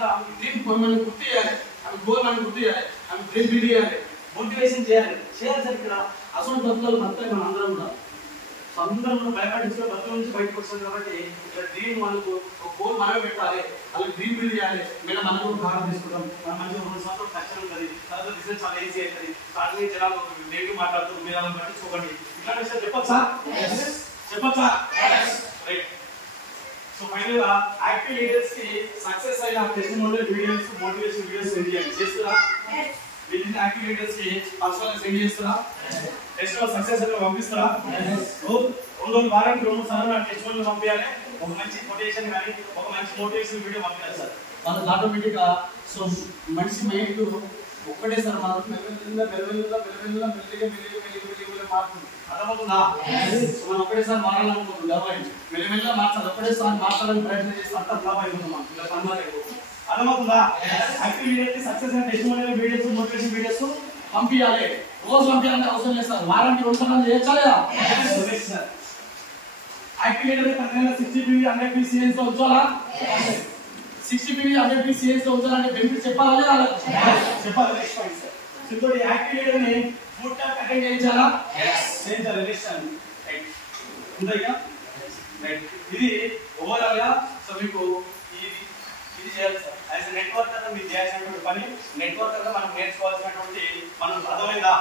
కాబట్టి డ్రీమ్ మనం గుర్తు చేయాలి. అవి గోల్ మనం గుర్తు చేయాలి. అవి డ్రీమ్ బిల్డ్ చేయాలి, మోటివేషన్ చేయాలి. సార్ ఇక్కడ అసలు బతుకులు బతుకులు మనం అందరం ఉండాలి. అందరం భయపడించుకుని బతుకుల నుంచి బయటకు వస్తుంది. కాబట్టి ఇక్కడ డ్రీమ్ మనకు ఒక గోల్ మనమే పెట్టాలి. వాళ్ళకి డ్రీమ్ బిల్డ్ చేయాలి. మేడం మనం కూడా భాగం తీసుకుంటాం. మనం మంచిగా 2 సంవత్సరాలు కష్టం ఉంటుంది. తర్వాత బిజినెస్ చాలా ఈజీ అవుతుంది. స్టార్టింగ్ జనాలు నెగిటివ్ మాట్లాడుతూ మీరు అలా పట్టించుకోకండి. ఇట్లాంటి విషయాలు చెప్పొచ్చా? చెప్పొచ్చా? రైట్. సో ఫైనల్ గా యాక్టివ్ లీడర్స్ కి సక్సెస్ అయిన testimonial videos, motivation videos send చేయండి. చేస్తున్నా? వీళ్ళని యాక్టివ్ లీడర్స్ కి పర్సనల్ సెండ్ చేస్తున్నా? టెస్ట్ లో సక్సెస్ అయితే పంపిస్తారా? రోజు వారానికి 2 సార్లు నా టెస్టిమోనియల్ పంపించాలి. ఒక మంచి కొటేషన్ కానీ ఒక మంచి మోటివేషన్ వీడియో పంపించాలి సార్. వాళ్ళకి ఆటోమేటిక్ గా సో మనిషి మైండ్ ఒక్కటే సార్ మనం మెల్లమెల్లగా మారుతుంది. అర్థమవుతుందా? మనం ఒకటేసారి మారాలనుకుంటుంది కాబట్టి మెల్లమెల్ల మార్చాలి. ఒకటేసారి మార్చాలని ప్రయత్నం చేసి అంతా ఫ్లాప్ అయిపోతున్నాం. ఇలా పనిమారైపోతుంది. అర్థమవుతుందా? యాక్టివ్ లీడర్కి success and testimonial videos, motivation videos పంపించాలి. రోజు పంపించాలంటే అవసరం లేదు సార్. వారానికి 2 సార్లు చేయొచ్చా లేదా? యాక్టివ్ లీడర్ ప్రతిదీ 60 PV 100 PV CNS లో ఉంచాలా? 60 PV 100 PV CNS లో ఉంచాలంటే బెనిఫిట్ చెప్పాలా లేదా? చెప్పాలి. Next point sir. ఇంకోటి యాక్టివ్ లీడర్ ని ఫుడ్ టాక్ అటెండ్ చేయించాలా? చేయించాలి. నెక్స్ట్ అండి. రైట్. ఉందా? రైట్. ఇది ఓవరాల్ గా సో మీకు ఇది చేయాలి సార్. యాజ్ ఎ నెట్వర్కర్ మీరు చేయాల్సినటువంటి పని, నెట్వర్కర్ గా మనం నేర్చుకోవాల్సినటువంటి మనం అర్థమైందా?